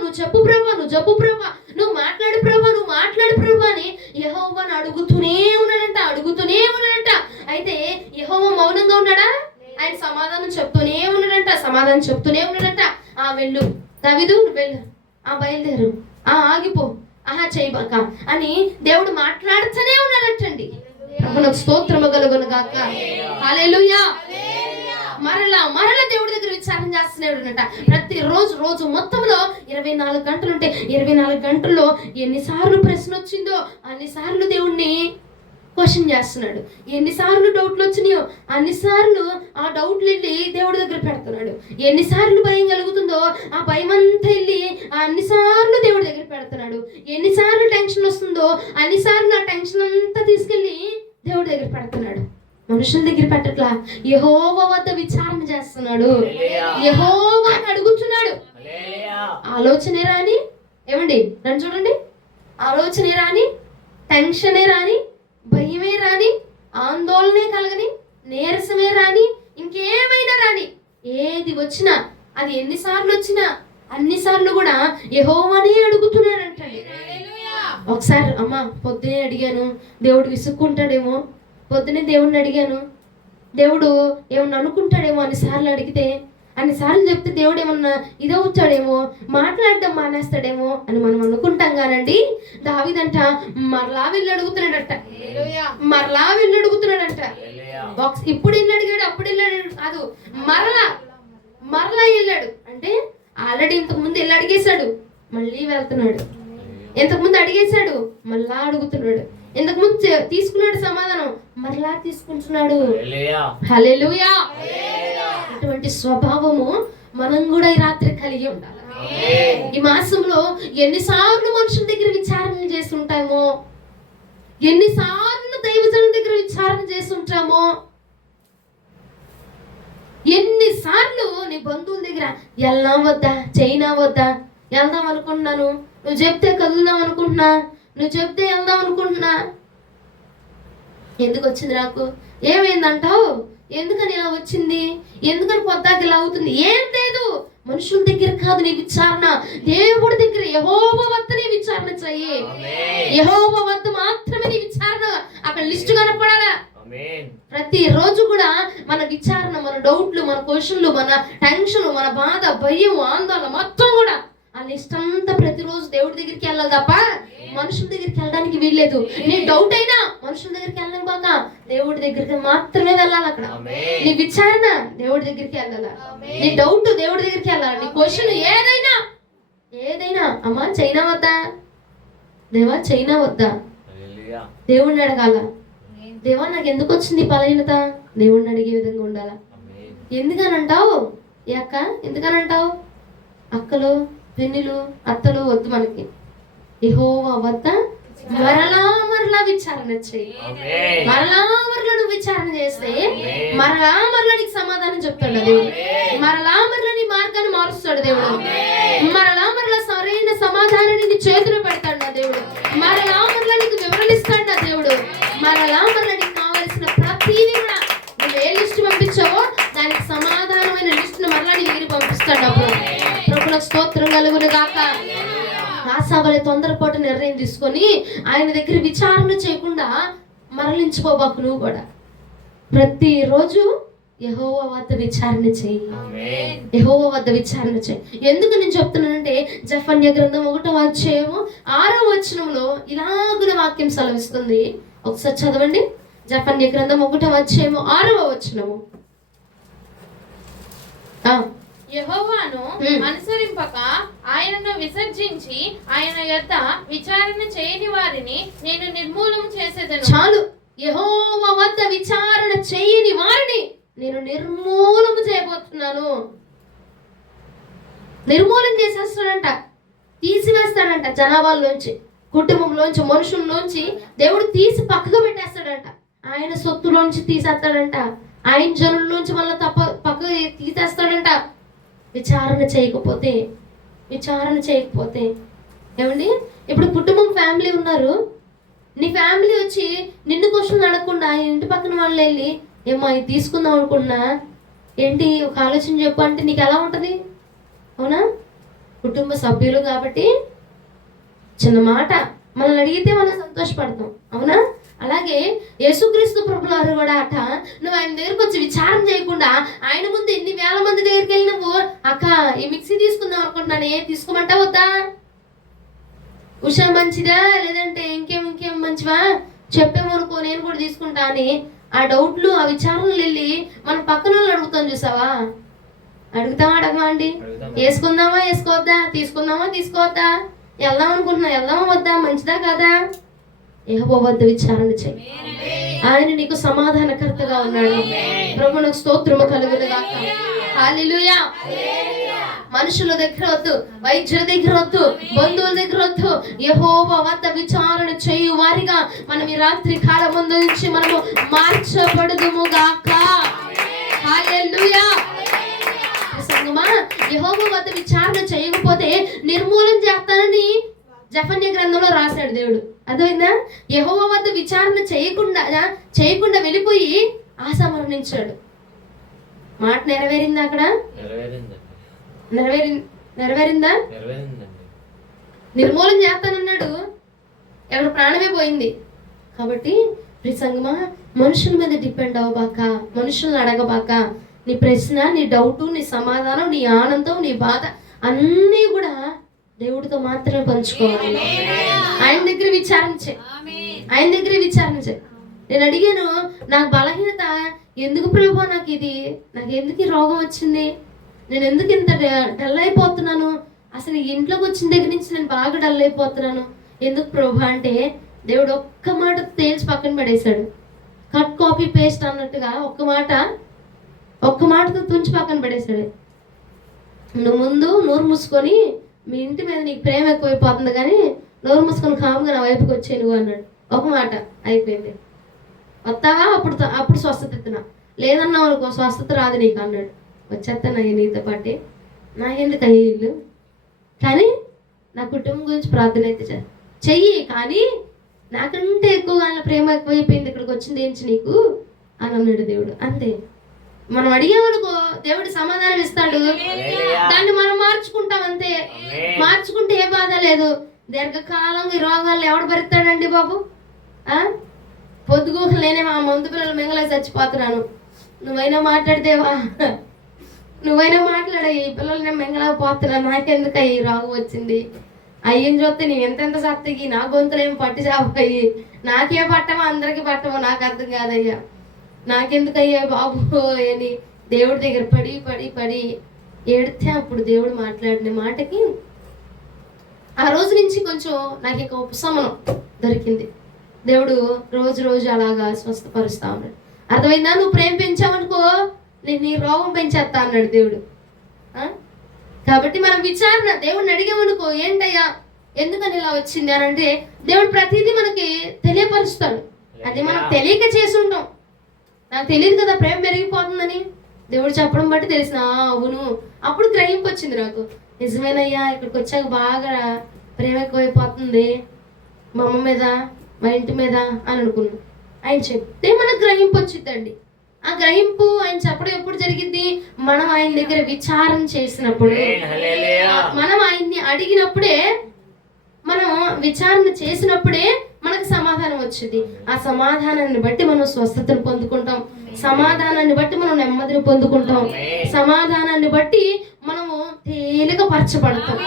నువ్వు మాట్లాడు ప్రభా అని యెహోవాను అడుగుతూనే ఉన్నాడంట. అయితే యెహోవా మౌనంగా ఉన్నాడా? ఆయన సమాధానం చెప్తూనే ఉన్నాడంట. వెళ్ళు దావీదు, నువ్వు వెళ్ళు, బయలుదేరు, ఆగిపో, చేయబాక అని దేవుడు మాట్లాడుతూనే ఉన్నాడటండి. ప్రభువునకు స్తోత్రము కలుగును గాక. హల్లెలూయా. మరలా దేవుడి దగ్గర విచారణ చేస్తున్నాడట. ప్రతి రోజు మొత్తంలో 24 గంటలు ఉంటే 24 గంటల్లో ఎన్నిసార్లు ప్రశ్న వచ్చిందో అన్నిసార్లు దేవుణ్ణి క్వశ్చన్ చేస్తున్నాడు. ఎన్నిసార్లు డౌట్లు వచ్చినాయో అన్నిసార్లు ఆ డౌట్లు వెళ్ళి దేవుడి దగ్గర పెడుతున్నాడు. ఎన్నిసార్లు భయం కలుగుతుందో ఆ భయం అంతా వెళ్ళి అన్నిసార్లు దేవుడి దగ్గర పెడుతున్నాడు. ఎన్నిసార్లు టెన్షన్ వస్తుందో అన్నిసార్లు ఆ టెన్షన్ అంతా తీసుకెళ్ళి దేవుడి దగ్గర పెడుతున్నాడు. మనుషుల దగ్గర పెట్టట్లా, యెహోవా వద్ద విచారణ చేస్తున్నాడు, యెహోవాని అడుగుతున్నాడు. ఆలోచనే రాని, ఏమండి నన్ను చూడండి, ఆలోచనే రాని, టెన్షనే రాని, భయమే రాని, ఆందోళనే కలగని, నీరసమే రాని, ఇంకేమైనా రాని, ఏది వచ్చినా అది ఎన్నిసార్లు వచ్చినా అన్నిసార్లు కూడా యెహోవానే అడుగుతున్నాడంట. ఒకసారి అమ్మ పొద్దునే అడిగాను, దేవుడు విసుక్కుంటాడేమో, పొద్దునే దేవుడిని అడిగాను, దేవుడు ఏమన్నా అనుకుంటాడేమో అన్నిసార్లు అడిగితే, అన్నిసార్లు చెప్తే దేవుడు ఏమన్నా ఇదవుతాడేమో, మాట్లాడడం మానేస్తాడేమో అని మనం అనుకుంటాం కానండి. దావీదంట మరలా వెళ్ళి అడుగుతున్నాడట, మరలా వెళ్ళి అడుగుతున్నాడంట. ఇప్పుడు ఇల్లు అడిగాడు, అప్పుడు వెళ్ళాడు కాదు, మరలా వెళ్ళాడు. అంటే ఆల్రెడీ ఇంతకు ముందు వెళ్ళి అడిగేశాడు, మళ్ళీ వెళ్తున్నాడు. ఇంతకు ముందు అడిగేశాడు, మళ్ళా అడుగుతున్నాడు. ఇంతకు ముందు తీసుకున్నాడు సమాధానం, మరలా తీసుకుంటున్నాడు. హల్లెలూయా. అటువంటి స్వభావము మనం కూడా ఈ రాత్రి కలిగి ఉండాలి. ఈ మాసంలో ఎన్నిసార్లు మనుషుల దగ్గర విచారణ చేస్తుంటామో, ఎన్నిసార్లు దైవజనుల దగ్గర విచారణ చేస్తుంటామో, ఎన్నిసార్లు నీ బంధువుల దగ్గర వెళ్దాం వద్దా, చైనా వద్దా, వెళ్దాం అనుకుంటున్నాను, నువ్వు చెప్తే కదులుదాం అనుకుంటున్నా, నువ్వు చెప్తే వెళ్దాం అనుకుంటున్నా, ఎందుకు వచ్చింది నాకు, ఏమైందంటావు, ఎందుకని ఇలా వచ్చింది, ఎందుకని పొద్దాకి ఇలా అవుతుంది, ఏం లేదు. మనుషుల దగ్గర కాదు నీ విచారణ, దేవుడి దగ్గర యెహోవా వద్ద నీ విచారణ చెయ్యి. యెహోవా వద్ద మాత్రమే నీ విచారణ, అక్కడ లిస్టు కనపడాలా. ప్రతి రోజు కూడా మన విచారణ, మన డౌట్లు, మన క్వశ్చన్లు, మన టెన్షన్, మన బాధ, భయం, ఆందోళన మొత్తం కూడా ఆ లిస్ట్ అంతా ప్రతిరోజు దేవుడి దగ్గరికి వెళ్ళాలి తప్ప మనుషుల దగ్గరికి వెళ్ళడానికి వీల్లేదు. నీ డౌట్ అయినా మనుషుల దగ్గరికి వెళ్ళకపోక దేవుడి దగ్గరికి మాత్రమే వెళ్ళాలి. అక్కడ నీ విచారణ దేవుడి దగ్గరికి వెళ్ళాలి, నీ డౌట్ దేవుడి దగ్గరికి వెళ్ళాలి, నీ క్వశ్చన్ ఏదైనా అమ్మా చైనా వద్దా, దేవా చైనా వద్దా, దేవుడిని అడగాల. దేవా నాకు ఎందుకు వచ్చింది బలహీనత, దేవుడిని అడిగే విధంగా ఉండాలా. ఎందుకనంటావు ఏ అక్క, ఎందుకనంటావు, అక్కలు పెన్నులు అత్తలు వద్దు మనకి. యెహోవా వద్ద మరలా విచారణ చెయ్యి. మరలా నువ్వు విచారణ చేస్తే మరలా నీకు సమాధానం చెప్తాడు దేవుడు. మరలా నీ మార్గాన్ని మారుస్తాడు దేవుడు. మరలా సరైన సమాధానాన్ని నీ చేతిలో పెడతాడు నా దేవుడు. మరలా నీకు వివరణిస్తాడు నా దేవుడు. మరలా నీకు కావలసిన ప్రతిదీ కూడా నువ్వు ఏ లిస్ట్ పంపించావో దానికి సమాధానమైన లిస్ట్ మరలా నీ దగ్గర పంపిస్తాడు. అప్పుడు ప్రభువులకు స్తోత్రం కలుగును గాక. ఆసావలే తొందరపాటు నిర్ణయం తీసుకొని ఆయన దగ్గర విచారణ చేయకుండా మరలించుకోబాకు. నువ్వు కూడా ప్రతిరోజు యెహోవా వద్ద విచారణ చెయ్యి. యెహోవా వద్ద విచారణ చెయ్యి. ఎందుకు నేను చెప్తున్నానంటే జెఫన్యా గ్రంథం 1వ అధ్యాయము 6వ వచనంలో ఇలాగున వాక్యం సెలవిస్తుంది. ఒకసారి చదవండి. జెఫన్యా గ్రంథం 1వ అధ్యాయము 6వ వచనము. యెహోవాను అనుసరింపక ఆయనను విసర్జించి ఆయన యొద్ద విచారణ చేయని వారిని నేను నిర్మూలన చేసేదను. చాలు, యెహోవా వద్ద విచారణ చేయని వారిని నేను నిర్మూలన చేయబోతున్నాను. నిర్మూలన చేసేస్తాడంట, తీసివేస్తాడంట. జనాభాల్లోంచి, కుటుంబంలోంచి, మనుషుల్లోంచి దేవుడు తీసి పక్కగా పెట్టేస్తాడంట. ఆయన సొత్తులోంచి తీసేస్తాడంట. ఆయన జనుల్లోంచి మళ్ళీ పక్క తీసేస్తాడంట. విచారణ చేయకపోతే ఏమండి, ఇప్పుడు కుటుంబం ఫ్యామిలీ ఉన్నారు. నీ ఫ్యామిలీ వచ్చి నిన్ను క్వశ్చన్ అడగకుండా ఇంటి పక్కన వాళ్ళు వెళ్ళి ఏమో ఇది తీసుకుందాం అనుకున్నా, ఏంటి ఒక ఆలోచన చెప్పు అంటే నీకు ఎలా ఉంటుంది? అవునా? కుటుంబ సభ్యులు కాబట్టి చిన్న మాట మనల్ని అడిగితే మనం సంతోషపడతాం. అవునా? అలాగే యేసుక్రీస్తు ప్రభువారు కూడా అట, నువ్వు ఆయన దగ్గరకు వచ్చి విచారణ చేయకుండా ఆయన ముందు ఎన్ని వేల మంది దగ్గరికి వెళ్ళి నువ్వు అక్క ఈ మిక్సీ తీసుకుందాం అనుకుంటున్నాను, ఏ తీసుకోమంటా వద్దా? ఉషా మంచిదా లేదంటే ఇంకేం మంచివా చెప్పేమనుకో, నేను కూడా తీసుకుంటా అని ఆ డౌట్లు, ఆ విచారణలు వెళ్ళి మన పక్కన వాళ్ళు అడుగుతాం. చూసావా? అడగమా అండి? వేసుకుందామా వేసుకోవద్దా, తీసుకోవద్దా, వెళ్దాం అనుకుంటున్నా, వెళ్దామా వద్దా, మంచిదా కాదా? యెహోవా వద్ద విచారణ చెయ్యి. ఆయన నీకు సమాధానకర్తగా ఉన్నాడు. ప్రభువునకు స్తోత్రము కలుగును గాక. హల్లెలూయా. మనుషుల దగ్గర వద్దు, వైద్యుల దగ్గర వద్దు, బంధువుల దగ్గర వద్దు. యెహోవా వద్ద విచారణ చేయు వారిగా మనం ఈ రాత్రి కాలం ముందు నుంచి మనము మార్చబడుదుము గాక. హల్లెలూయా. సంగమా, యెహోవా వద్ద విచారణ చేయకపోతే నిర్మూలన చేస్తానని జెఫన్యా గ్రంథంలో రాశాడు దేవుడు. అర్థమైందా? యెహోవా వద్ద విచారణ చేయకుండా వెళ్ళిపోయి ఆసా మరణించాడు. మాట నెరవేరిందా? అక్కడ నెరవేరిందా? నిర్మూలన చేస్తానన్నాడు, ఎవరి ప్రాణమే పోయింది. కాబట్టి సంగమా, మనుషుల మీద డిపెండ్ అవ్వబాక, మనుషులను అడగబాక. నీ ప్రశ్న, నీ డౌటు, నీ సమాధానం, నీ ఆనందం, నీ బాధ అన్నీ కూడా దేవుడితో మాత్రమే పంచుకోవాలి. ఆయన దగ్గర విచారించే, ఆయన దగ్గర విచారించే. నేను అడిగాను, నాకు బలహీనత ఎందుకు ప్రభువా, నాకు ఎందుకు ఈ రోగం వచ్చింది, నేను ఎందుకు ఇంత డల్ అయిపోతున్నాను, అసలు ఇంట్లోకి వచ్చిన దగ్గర నుంచి నేను బాగా డల్ అయిపోతున్నాను ఎందుకు ప్రభువా అంటే, దేవుడు ఒక్క మాట తేల్చి పక్కన పడేశాడు. కట్ కాపీ పేస్ట్ అన్నట్టుగా ఒక్క మాటతో తుంచి పక్కన పడేశాడు. నువ్వు ముందు నోరు మూసుకొని, మీ ఇంటి మీద నీకు ప్రేమ ఎక్కువైపోతుంది కానీ నోరు మూసుకొని కాముగా నా వైపుకి వచ్చే నువ్వు అన్నాడు. ఒక మాట అయిపోయింది. వస్తావా? అప్పుడు స్వస్థత ఎత్తున్నా, లేదన్నావు అనుకో స్వస్థత రాదు నీకు అన్నాడు. వచ్చేస్తాను నీతో పాటే, నాకెందుకు అయ్యే ఇల్లు, కానీ నా కుటుంబం గురించి ప్రార్థన అయితే చెయ్యి, కానీ నాకంటే ఎక్కువగా ప్రేమ ఎక్కువైపోయింది, ఇక్కడికి వచ్చింది ఏంచి నీకు అని అన్నాడు దేవుడు. అంతే. మనం అడిగామనుకో దేవుడు సమాధానం ఇస్తాడు, దాన్ని మనం మార్చుకుంటాం. అంతే. మార్చుకుంటే ఏ బాధ లేదు. దీర్ఘకాలంగా ఈ రోగాలు ఎవడు భరిస్తాడండి బాబు? పొద్దుగూహ లేనే మా మందు పిల్లలు మింగలే చచ్చిపోతున్నాను. నువ్వైనా మాట్లాడితేవా, నువ్వైనా మాట్లాడే, ఈ పిల్లలు నేను మింగలేకపోతున్నాను, నాకెందుకు ఈ రోగం వచ్చింది, అయ్యని చూస్తే నేను ఎంతెంత సత్తగి, నా గొంతులేం పట్టి చాపయ్యి, నాకే పట్టమో అందరికీ పట్టమో నాకు అర్థం కాదయ్యా, నాకెందుకయ్యా బాబు అని దేవుడి దగ్గర పడి పడి పడి ఏడితే అప్పుడు దేవుడు మాట్లాడిన మాటకి ఆ రోజు నుంచి కొంచెం నాకు ఇక ఉపశమనం దొరికింది. దేవుడు రోజు రోజు అలాగా స్వస్థపరుస్తా ఉన్నాడు. అర్థమైందా? నువ్వు ప్రేమ పెంచావనుకో నేను నీ రోగం పెంచేస్తా అన్నాడు దేవుడు. కాబట్టి మనం విచారణ దేవుడిని అడిగామనుకో, ఏంటయ్యా ఎందుకని ఇలా వచ్చింది అని అంటే దేవుడు ప్రతిదీ మనకి తెలియపరుస్తాడు. అది మనం తెలియక చేసి ఉంటాం. నాకు తెలియదు కదా ప్రేమ పెరిగిపోతుందని, దేవుడు చెప్పడం బట్టి తెలిసిన అవును, అప్పుడు గ్రహింపు వచ్చింది నాకు, నిజమేనయ్యా ఇక్కడికి వచ్చాక బాగా ప్రేమ ఎక్కువైపోతుంది మా అమ్మ మీద, మా ఇంటి మీద అని అనుకున్నాను. ఆయన చెప్తే మనకు గ్రహింపు వచ్చిందండి. ఆ గ్రహింపు ఆయన చెప్పడం ఎప్పుడు జరిగింది? మనం ఆయన దగ్గర విచారం చేసినప్పుడు, మనం ఆయన్ని అడిగినప్పుడే, మనం విచారణ చేసినప్పుడే మనకు సమాధానం వచ్చింది. ఆ సమాధానాన్ని బట్టి మనం స్వస్థతను పొందుకుంటాం, సమాధానాన్ని బట్టి మనం నెమ్మదిని పొందుకుంటాం, సమాధానాన్ని బట్టి మనము తేలిక పరచబడతాం.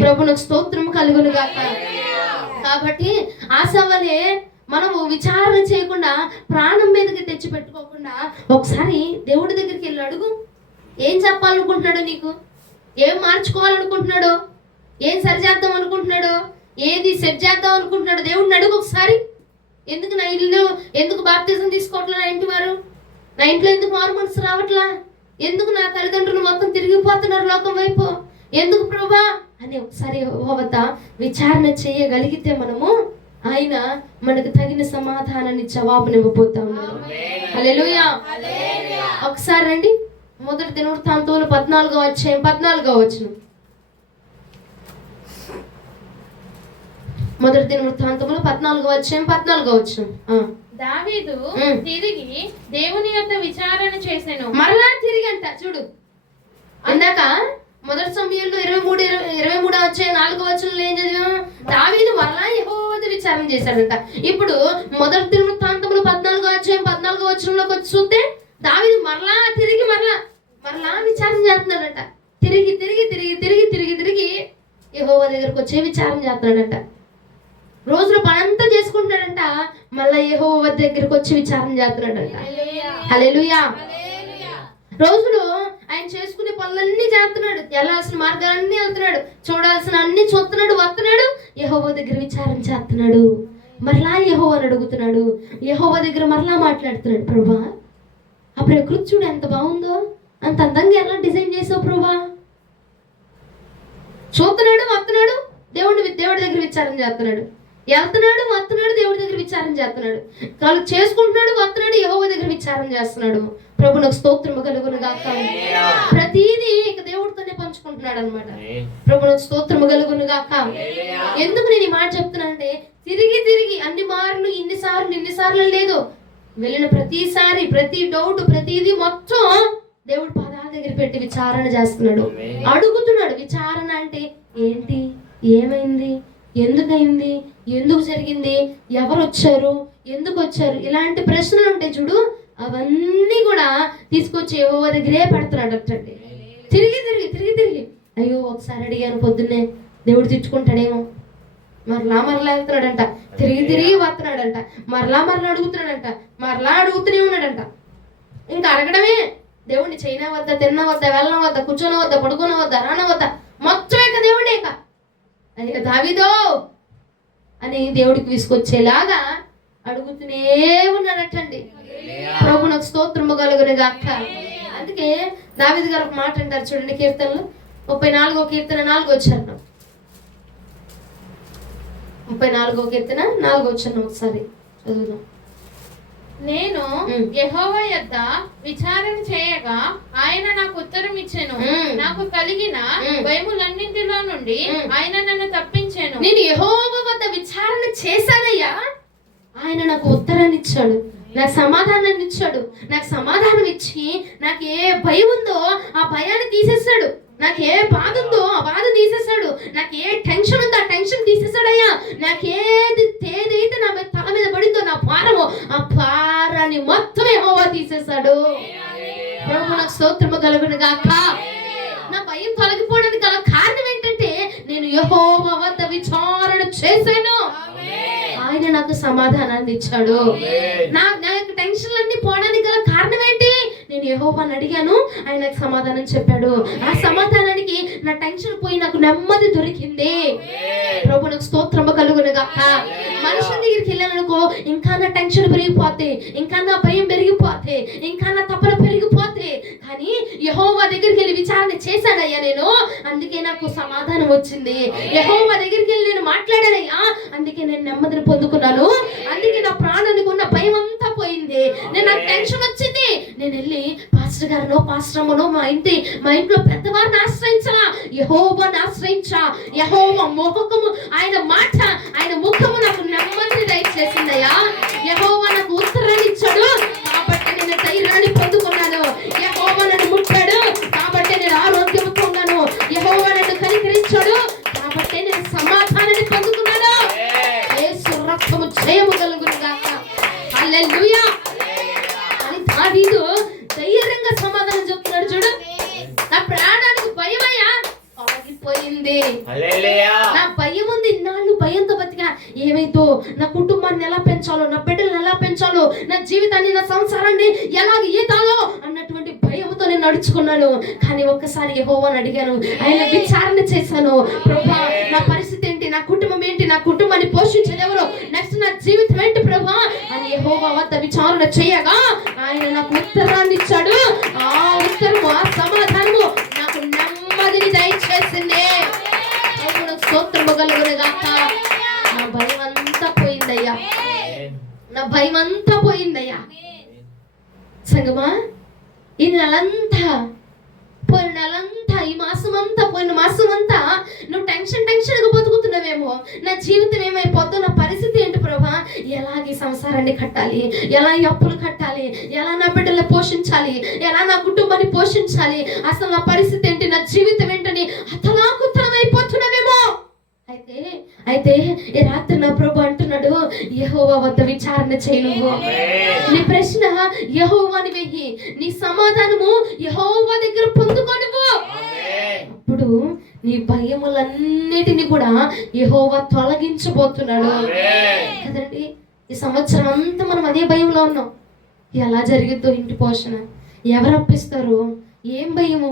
ప్రభువునికి స్తోత్రం కలుగును గాక. కాబట్టి ఆశవలే మనము విచారణ చేయకుండా, ప్రాణం మీదకి తెచ్చి పెట్టుకోకుండా ఒకసారి దేవుడి దగ్గరికి వెళ్ళి అడుగు. ఏం చెప్పాలనుకుంటున్నాడు నీకు, ఏం మార్చుకోవాలనుకుంటున్నాడు, ఏం సరిచేద్దాం అనుకుంటున్నాడు, ఏది సెట్ చేద్దాం అనుకుంటున్నాడు దేవుడిని అడుగు ఒకసారి. ఎందుకు నా ఇల్లు, ఎందుకు బాప్తిజం తీసుకోవట్లా నా ఇంటి వారు, నా ఇంట్లో ఎందుకు మారు మనసు రావట్లా, ఎందుకు నా తల్లిదండ్రులు మొత్తం తిరిగిపోతున్నారు లోకం వైపు, ఎందుకు ప్రభా అని ఒకసారి వద్ద విచారణ చేయగలిగితే మనము ఆయన మనకు తగిన సమాధానాన్ని జవాబునివ్వబోతా ఉన్నారు. హల్లెలూయా. ఒకసారి రండి, మొదటి దినవృత్తాంతములు 14వ అధ్యాయం 14వ వచనం. మొదటి దినవృత్తాంతములు 14వ అధ్యాయం 14వ వచనం. దావీదు తిరిగి దేవుని యొక్క విచారణ చేసెను. మరలా తిరిగి అంట చూడు, అందాక మొదటి సమయంలో 23వ అధ్యాయం 4వ వచనంలో ఏం చదివాం? దావీదు మరలా యెహోవా వద్ద విచారణ చేశాడంట. ఇప్పుడు మొదటి దినవృత్తాంతములు 14వ అధ్యాయం 14వ వచనంలోకి వచ్చి చూస్తే దావీదు మరలా తిరిగి మరలా విచారణ చేస్తున్నాడట. తిరిగి తిరిగి తిరిగి తిరిగి తిరిగి తిరిగి యెహోవా దగ్గరకు వచ్చే విచారణ చేస్తున్నాడట. రోజులు పనంతా చేసుకుంటాడంట, మళ్ళా యెహోవా దగ్గరకు వచ్చి విచారణ చేస్తున్నాడంట. హల్లెలూయా. రోజులు ఆయన చేసుకునే పనులన్నీ చేస్తున్నాడు, వెళ్ళాల్సిన మార్గాలన్నీ వెళ్తున్నాడు, చూడాల్సిన అన్ని చూస్తున్నాడు, వస్తున్నాడు, యెహోవా దగ్గర విచారణ చేస్తున్నాడు, మరలా యెహోవాని అడుగుతున్నాడు, యెహోవా దగ్గర మరలా మాట్లాడుతున్నాడు. ప్రభా ఆ ప్రకృతి చూడు ఎంత బాగుందో, అంత అందంగా ఎలా డిజైన్ చేసావు ప్రభా, చూస్తున్నాడు, వస్తున్నాడు, దేవుడి దగ్గర విచారం చేస్తున్నాడు, వెళ్తున్నాడు, వస్తున్నాడు, దేవుడి దగ్గర విచారం చేస్తున్నాడు, వాళ్ళు చేసుకుంటున్నాడు, వస్తున్నాడు, యెహోవా దగ్గర విచారం చేస్తున్నాడు. ప్రభునకు స్తోత్రము కలుగును గాక. ప్రతిదీ ఇక దేవుడితోనే పంచుకుంటున్నాడు అనమాట. ప్రభునకు స్తోత్రము కలుగును గాక. ఎందుకు నేను ఈ మాట చెప్తున్నానంటే, తిరిగి తిరిగి ఇన్నిసార్లు లేదు, వెళ్ళిన ప్రతిసారి ప్రతి డౌట్ ప్రతిదీ మొత్తం దేవుడు పాదాల దగ్గర పెట్టి విచారణ చేస్తున్నాడు, అడుగుతున్నాడు. విచారణ అంటే ఏంటి, ఏమైంది, ఎందుకైంది, ఎందుకు జరిగింది, ఎవరు వచ్చారు, ఎందుకు వచ్చారు, ఇలాంటి ప్రశ్నలు ఉంటాయి చూడు, అవన్నీ కూడా తీసుకొచ్చి యెహోవా దగ్గరే పెడుతున్నాడు అంటండి. తిరిగి తిరిగి అయ్యో ఒకసారి అడిగాను పొద్దున్నే, దేవుడు తిట్టుకుంటాడేమో, మరలా వెళ్తున్నాడంట, తిరిగి వస్తున్నాడంట, మరలా అడుగుతున్నాడంట, మరలా అడుగుతూనే ఉన్నాడంట. ఇంకా అడగడమే, దేవుడిని చైనా వద్ద, తిన్న వద్ద, వెళ్ళన వద్ద, కూర్చొని వద్ద, పడుకున్న వద్ద, రాన వద్ద, మొత్తం ఇక దేవుడే అది దావీదో అని దేవుడికి తీసుకొచ్చేలాగా అడుగుతూనే ఉన్నాడటండి. ప్రభునకు స్తోత్రము కలుగును గాక. అందుకే దావీదు గారు ఒక మాట అంటారు చూడండి, కీర్తనలు 34వ కీర్తన 4వ వచనం, 34వ కీర్తన 4వ వచనం ఒకసారి చదువుదాం. నేను యెహోవా యొద్ద విచారణ చేయగా ఆయన నాకు ఉత్తరం ఇచ్చెను, నాకు కలిగిన భయములన్నింటిలో నుండి ఆయన నన్ను తప్పించెను. నేను యెహోవా వద్ద విచారణ చేశానయ్యా, ఆయన నాకు ఉత్తరాన్ని ఇచ్చాడు, నాకు సమాధానాన్ని ఇచ్చాడు. నాకు సమాధానం ఇచ్చి నాకు ఏ భయం ఉందో ఆ భయాన్ని తీసేస్తాడు, నాకు ఏ బాధ ఉందో ఆ బాధ తీసేస్తాడు, నాకు ఏ టెన్షన్ ఉందో ఆ టెన్షన్ తీసేస్తాడయ్యా. నాకు ఏదైతే నా తల మీద పడిందో నా భారము, ఆ భారాన్ని మొత్తం యెహోవా తీసేస్తాడు. ప్రభువునకు స్తోత్రము కలుగును గాక. నా భయం తొలగిపోవడానికి గల కారణం ఏంటంటే, నేను యెహోవా వద్ద విచారణ చేశాను, ఆయన నాకు సమాధానాన్ని ఇచ్చాడు. నా టెన్షన్లన్నీ పోవడానికి గల కారణం ఏంటి, నేను యెహోవాని అడిగాను, ఆయన నాకు సమాధానం చెప్పాడు. ఆ సమాధానానికి నా టెన్షన్ పోయి నాకు నెమ్మది దొరికింది. ప్రభువునకు స్తోత్రము కలుగును గాక. మనుషుల దగ్గరికి వెళ్ళాలనుకో, ఇంకా నా టెన్షన్ పెరిగిపోతే, ఇంకా నా భయం పెరిగిపోతే, ఇంకా నా తపన పెరిగిపోతే, కానీ యెహోవా దగ్గరికి వెళ్ళి విచారణ చేశానయ్యా నేను, అందుకే నాకు సమాధానం వచ్చింది. యెహోవా దగ్గరికి వెళ్ళి నేను మాట్లాడానయ్యా, అందుకే నేను నెమ్మదిని పొందుకున్నాను, అందుకే నా ప్రాణానికి ఉన్న భయం అంతా పోయింది. నాకు టెన్షన్ వచ్చింది, నేను వెళ్ళి పాస్టర్ గారినో పాస్టర్ అమ్మనో మా ఇంట్లో పెద్దవారిని ఆశ్రయించలా, యెహోవాని ఆశ్రయించా. యెహోవా ముఖము, ఆయన మాట, ఆయన ముఖము నాకు నెమ్మదిని దయచేసిందయ్యా. యెహోవా నాకు ఉత్తరాన్ని ఇచ్చాడు కాబట్టి నేను ధైర్యాన్ని పొందుకున్నాను. యెహోవా నన్ను ముట్టాడు కాబట్టి నేను ఆరోగ్యంతో ఉన్నాను. యెహోవా నన్ను కనికరించాడు కాబట్టి నేను సమాధానాన్ని పొందుకున్నాను. యేసు రక్తము జయము కలుగును గాక. హల్లెలూయా. అని దావీదు ధైర్యంగా సమాధానం చెప్తున్నాడు చూడు. నా ప్రాణానికి భయమయ్యా ఆగిపోయింది, నా భయం ఉంది, ఇన్నాళ్ళు భయంతో బతికా, ఏమైతో నా కుటుంబాన్ని ఎలా పెంచాలో, నా బిడ్డలను ఎలా పెంచాలో, నా జీవితాన్ని, నా సంసారాన్ని ఎలా ఈతాలో అన్నటువంటి భయంతో నేను నడుచుకున్నాను. కానీ ఒక్కసారి యెహోవాని అడిగాను, ఆయన విచారణ చేశాను, ప్రభా నా పరిస్థితి ఏంటి, నా కుటుంబం ఏంటి, నా కుటుంబాన్ని పోషించేది ఎవరు, నెక్స్ట్ నా జీవితం ఏంటి ప్రభా అని యెహోవా వద్ద విచారణ చేయగా ఆయన నాకు ఉత్తరాన్ని ఇచ్చాడు. ఆ ఉత్తరము, ఆ సమాధానము నాకు నెమ్మదిని దయచేసింది. స్తోత్రము కలుగును గాక. నా భయం అంతా పోయిందయ్యా, నా భయం అంతా పోయిందయ్యా. సంగమా, ఈ నెలంతా పోయిన నెలంతా, ఈ మాసం అంతా, పోయిన మాసం అంతా నువ్వు టెన్షన్గా బతుకుతున్నావేమో, నా జీవితం ఏమైపోతుందో, నా పరిస్థితి ఏంటి ప్రభా, ఎలాగ ఈ సంసారాన్ని కట్టాలి, ఎలా ఈ అప్పులు కట్టాలి, ఎలా నా బిడ్డలను పోషించాలి, ఎలా నా కుటుంబాన్ని పోషించాలి, అసలు నా పరిస్థితి ఏంటి, నా జీవితం ఏంటని అతలాకుతలం అయిపోతున్నావేమో. అయితే ఈ రాత్రి నా ప్రభు అంటున్నాడు, యెహోవా వద్ద విచారణ చేయి. నువ్వు నీ ప్రశ్న యెహోవాని వెయ్యి, నీ సమాధానము యెహోవా దగ్గర పొందుకో. నువ్వు అప్పుడు నీ భయములన్నిటిని కూడా యెహోవా తొలగించబోతున్నాడు కదండి. ఈ సంవత్సరం అంతా మనం అదే భయంలో ఉన్నాం. ఎలా జరిగిద్దో ఇంటి పోషణ, ఎవరు అప్పిస్తారు, ఏం భయము,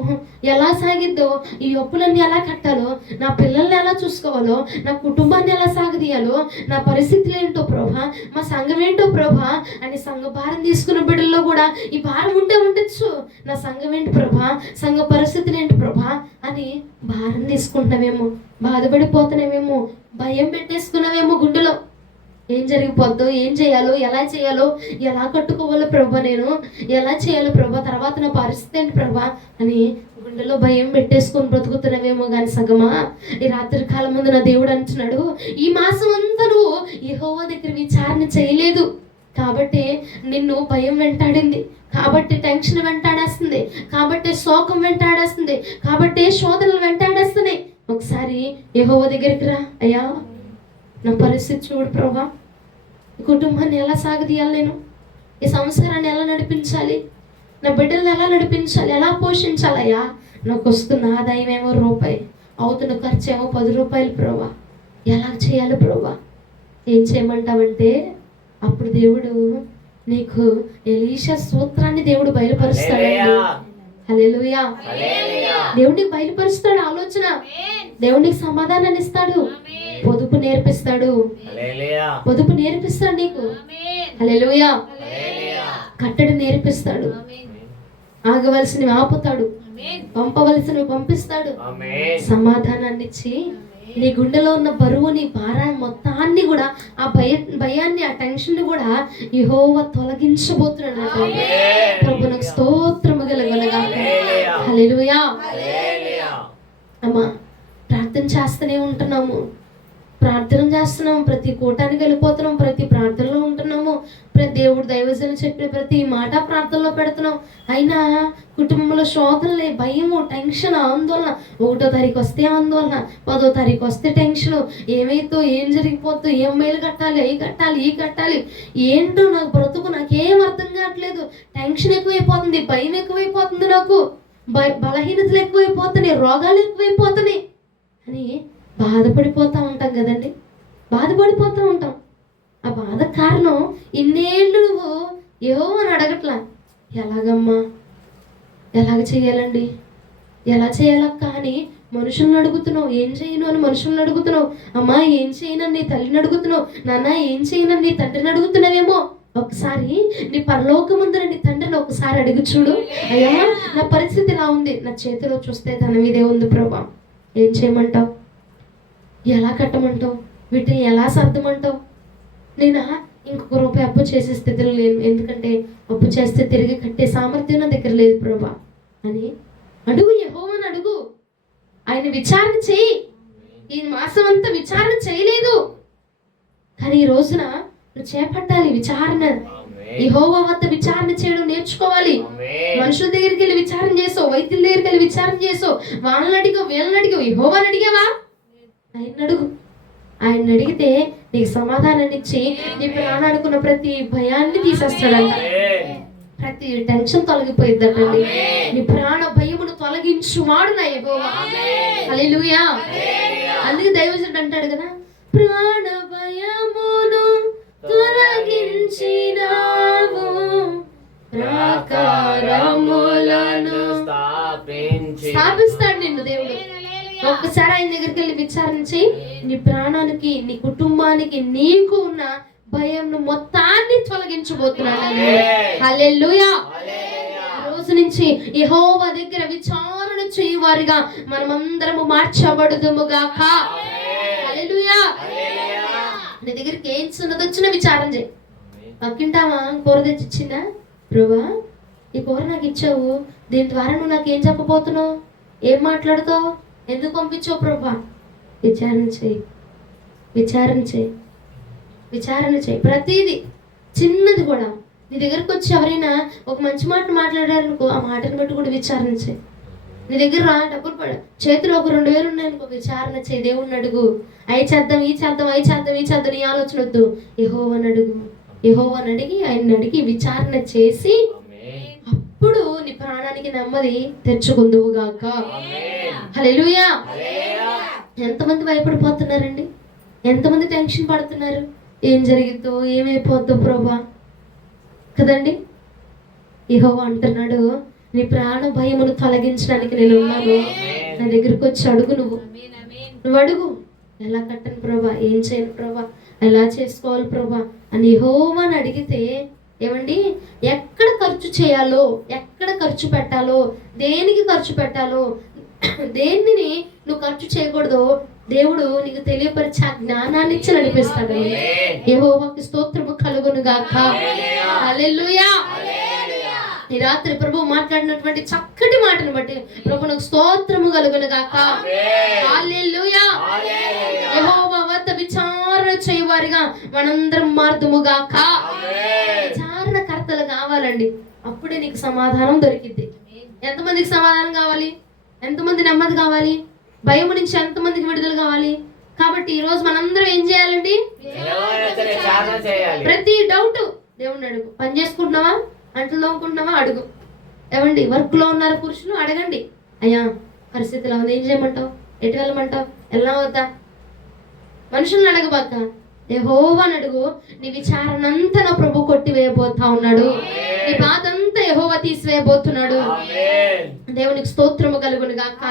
ఎలా సాగిద్దో, ఈ అప్పులన్నీ ఎలా కట్టాలో, నా పిల్లల్ని ఎలా చూసుకోవాలో, నా కుటుంబాన్ని ఎలా సాగదీయాలో, నా పరిస్థితులు ఏంటో ప్రభా, మా సంఘం ఏంటో ప్రభా అని సంఘ భారం తీసుకున్న బిడ్డల్లో కూడా ఈ భారం ఉండొచ్చు. నా సంఘం ఏంటి ప్రభా, సంఘ పరిస్థితులు ఏంటి ప్రభా అని భారం తీసుకుంటున్నామేమో, బాధపడిపోతున్నామేమో, భయం పెట్టేసుకున్నామేమో గుండెలో. ఏం జరిగిపోద్దో, ఏం చేయాలో, ఎలా చేయాలో, ఎలా కట్టుకోవాలో ప్రభా, నేను ఎలా చేయాలో ప్రభా, తర్వాత నా పరిస్థితి ఏంటి ప్రభా అని గుండెలో భయం పెట్టేసుకొని బ్రతుకుతున్నావేమో. కానీ సగమా, ఈ రాత్రి కాలం ముందు నా దేవుడు అంటున్నాడు, ఈ మాసం అంతా నువ్వు యెహోవా దగ్గర విచారణ చేయలేదు కాబట్టి నిన్ను భయం వెంటాడింది, కాబట్టి టెన్షన్ వెంటాడేస్తుంది, కాబట్టి శోకం వెంటాడేస్తుంది, కాబట్టి శోధనలు వెంటాడేస్తున్నాయి. ఒకసారి యెహోవా దగ్గరికి రా. అయ్యా, నా పరిస్థితి చూడు ప్రభా, ఈ కుటుంబాన్ని ఎలా సాగదీయాలి, నేను ఈ సంసారాన్ని ఎలా నడిపించాలి, నా బిడ్డలను ఎలా నడిపించాలి, ఎలా పోషించాలయ్యా, నాకు వస్తున్న ఆదాయం ఏమో రూపాయి, అవుతున్న ఖర్చు ఏమో 10 రూపాయలు ప్రభా, ఎలా చేయాలి ప్రభా? ఏం చేయమంటావంటే అప్పుడు దేవుడు నీకు ఎలీషా సూత్రాన్ని దేవుడు బయలుపరుస్తాడు. హల్లెలూయా. దేవుడికి బయలుపరుస్తాడు ఆలోచన, దేవుడికి సమాధానాన్ని ఇస్తాడు, పొదుపు నేర్పిస్తాడు, పొదుపు నేర్పిస్తాడు నీకు. హల్లెలూయా. కట్టడి నేర్పిస్తాడు, ఆగవలసినవి ఆపుతాడు, పంపవలసినవి పంపిస్తాడు, సమాధానాన్ని ఇచ్చి నీ గుండెలో ఉన్న బరువుని, భారాన్ని మొత్తాన్ని కూడా, ఆ భయాన్ని, ఆ టెన్షన్ కూడా యెహోవా తొలగించబోతున్నాడు. ప్రభువునకు స్తోత్రము కలుగునుగాక. హల్లెలూయా. అమ్మా, ప్రార్థన చేస్తూనే ఉంటున్నాము, ప్రార్థన చేస్తున్నాము, ప్రతి కూటానికి వెళ్ళిపోతున్నాం, ప్రతి ప్రార్థనలో ఉంటున్నాము, ప్రతి దేవుడు దైవజనులు చెప్పిన ప్రతి మాట ప్రార్థనలో పెడుతున్నాం. అయినా కుటుంబంలో శోధనలే, భయము, టెన్షన్, ఆందోళన. 1వ తారీఖు వస్తే ఆందోళన, 10వ తారీఖు వస్తే టెన్షను, ఏమైతో, ఏం జరిగిపోతుందో, EMIలు కట్టాలి, అవి కట్టాలి, ఈ కట్టాలి, ఏంటో నాకు బ్రతుకు, నాకేం అర్థం కావట్లేదు, టెన్షన్ ఎక్కువైపోతుంది, భయం ఎక్కువైపోతుంది, నాకు బలహీనతలు ఎక్కువైపోతున్నాయి, రోగాలు ఎక్కువైపోతున్నాయి అని బాధపడిపోతూ ఉంటాం కదండి, బాధపడిపోతూ ఉంటాం. ఆ బాధ కారణం ఇన్నేళ్ళు నువ్వు యెహోవాని అడగట్లా. ఎలాగమ్మా, ఎలాగ చేయాలండి, ఎలా చేయాలక్క అని మనుషులను అడుగుతున్నావు. ఏం చేయను అని మనుషులను అడుగుతున్నావు. అమ్మా, ఏం చేయనని నీ తల్లిని అడుగుతున్నావు. నాన్న, ఏం చేయనని నీ తండ్రిని అడుగుతున్నావేమో. ఒకసారి నీ పరలోకమందున నీ తండ్రిని ఒకసారి అడుగు చూడు. అయ్యా, నా పరిస్థితి ఇలా ఉంది, నా చేతిలో చూస్తే ధనం ఇదే ఉంది ప్రభా, ఏం చేయమంటావు, ఎలా కట్టమంటావు, వీటిని ఎలా సర్దమంటావు? నేను ఇంకొక రూపాయి అప్పు చేసే స్థితిలో లేను, ఎందుకంటే అప్పు చేస్తే తిరిగి కట్టే సామర్థ్యం నా దగ్గర లేదు ప్రభా అని అడుగు. యెహోవాని అడుగు, ఆయన విచారణ చేయి. ఈ మాసం అంతా విచారణ చేయలేదు, కానీ ఈ రోజున నువ్వు చేపట్టాలి విచారణ. యెహోవా వద్ద విచారణ చేయడం నేర్చుకోవాలి. మనుషుల దగ్గరికి వెళ్ళి విచారణ చేసావు, వైద్యుల దగ్గరికి వెళ్ళి విచారణ చేసావు, వాళ్ళని అడిగావు, వీళ్ళని అడిగావు, యెహోవాని అడిగావా? ఆయన అడుగు. ఆయన అడిగితే నీకు సమాధానాన్ని ఇచ్చి నీ ప్రాణం అనుకున్న ప్రతి భయాన్ని తీసేస్తాడంట, ప్రతి టెన్షన్ తొలగిపోయిద్దండి. నీ ప్రాణ భయమును తొలగించువాడు నా యెహోవా. హల్లెలూయా. అందుకే దైవజనుడు అంటాడు కదా, ప్రాణ భయమును తొలగించినావు, ప్రాకారములను స్థాపిస్తాడు నిన్ను దేవుడు. ఒక్కసారి ఆయన దగ్గరికి వెళ్ళి విచారణ చేయి. నీ ప్రాణానికి, నీ కుటుంబానికి, నీకు ఉన్న భయం మొత్తాన్ని తొలగించబోతున్నాడు. హల్లెలూయా. రోజు నుంచి యెహోవా దగ్గర విచారణ చేయవారిగా మనమందరము మార్చబడుదుము గాక. హల్లెలూయా. నీ దగ్గరికి ఏం సున్నది వచ్చినా విచారణ చేయి. పక్కింటావా కూర తెచ్చిచ్చిందా, ప్రభువా ఈ కూర నాకు ఇచ్చావు, దీని ద్వారా నువ్వు నాకు ఏం చెప్పబోతున్నావు, ఏం మాట్లాడుతావు, ఎందుకు పంపించావు ప్రభా? విచారణ చేయి, విచారణ చేయి, విచారణ చేయి. ప్రతిదీ చిన్నది కూడా నీ దగ్గరకు వచ్చి ఎవరైనా ఒక మంచి మాట మాట్లాడారనుకో, ఆ మాటను బట్టి కూడా విచారణ చేయి. నీ దగ్గర డబ్బులు చేతిలో ఒక 2000 ఉన్నాయనుకో, విచారణ చేయి. దేవుణ్ణి అడుగు, అవి చేద్దాం, ఈ చేద్దాం, అవి చేద్దాం, ఈ చేద్దాం, నీ ఆలోచన వద్దు. యెహోవాని అడుగు, యెహోవాని అడిగి ఆయన్ని అడిగి విచారణ చేసి అప్పుడు నీ ప్రాణానికి నెమ్మది తెచ్చుకుందువు గాక. హల్లెలూయా. ఎంతమంది భయపడిపోతున్నారండి, ఎంతమంది టెన్షన్ పడుతున్నారు, ఏం జరిగిద్దో, ఏమైపోద్దో ప్రభా కదండి. యెహోవా అంటున్నాడు, నీ ప్రాణ భయమును తొలగించడానికి నేను ఉన్నాను, నా దగ్గరకు వచ్చి అడుగు. నువ్వు అడుగు, ఎలా కట్టను ప్రభా, ఏం చేయను ప్రభా, ఎలా చేసుకోవాలి ప్రభా అని యెహోవాని అడిగితే ఏమండి, ఎక్కడ ఖర్చు చేయాలో, ఎక్కడ ఖర్చు పెట్టాలో, దేనికి ఖర్చు పెట్టాలో దేనిని నువ్వు ఖర్చు చేయకూడదో దేవుడు నీకు తెలియపరిచే ఆ జ్ఞానాన్ని ఇచ్చి నడిపిస్తాడు. యెహోవాకి స్తోత్రము కలుగును గాక. హల్లెలూయా. ఈ రాత్రి ప్రభు మాట్లాడినటువంటి చక్కటి మాటను బట్టి ప్రభువుకు స్తోత్రము కలుగును గాక. హల్లెలూయా. యెహోవా వద్ద విచారణ చేయవారిగా మనందరం మారుదుము గాక. విచారణకర్తలు కావాలండి, అప్పుడే నీకు సమాధానం దొరికిద్ది. ఎంతమందికి సమాధానం కావాలి? ఎంతమంది నెమ్మది కావాలి? భయం నుంచి ఎంతమందికి విడుదల కావాలి? కాబట్టి ఈ రోజు మనందరం ఏం చేయాలండి? ప్రతి డౌట్ దేవుణ్ణి అడుగు. పని చేసుకుంటున్నావా? అంట్లు తోముకుంటున్నావా? అడుగు. ఏమండి వర్క్ లో ఉన్నారు పురుషులు, అడగండి. అయ్యా పరిస్థితిలో ఉంది, ఏం చేయమంటావు? ఎటు వెళ్ళమంటావు? ఎలా వద్దా? మనుషుల్ని అడగబాక, యెహోవాని అడుగు. నీ విచారణ అంతా నా ప్రభు కొట్టివేయబోతా ఉన్నాడు. నీ బాధ అంతా యెహోవా తీసివేయబోతున్నాడు. దేవునికి స్తోత్రము కలుగును గాక.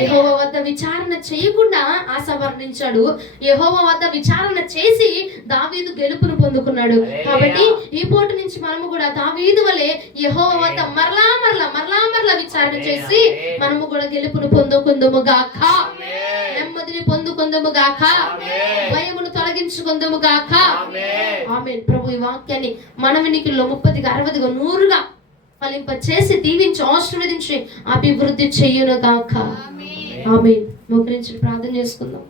యెహోవా వద్ద విచారణ చేయకుండా ఆసా వర్ణించాడు. యెహోవా వద్ద విచారణ చేసి దావీదు గెలుపును పొందుకున్నాడు. కాబట్టి ఈ పూట నుంచి మనము కూడా దావీదు వలె యెహోవా వద్ద మరలా మరలా మరలా మరలా విచారణ చేసి మనము కూడా గెలుపును పొందుకుందుము గాక. నెమ్మదిని పొందుకుందుము గాక. భయమును తొలగించుకుందుము గాక. ఆమేన్. ప్రభు ఈ వాక్యాన్ని మన వినికిల్లో 30గా 60గా 100గా ఫలింప చేసి దీవించి ఆశీర్వదించి అభివృద్ధి చెయ్యును గాక. ఆమేన్. మోకరించి ప్రార్థన చేసుకుందాం.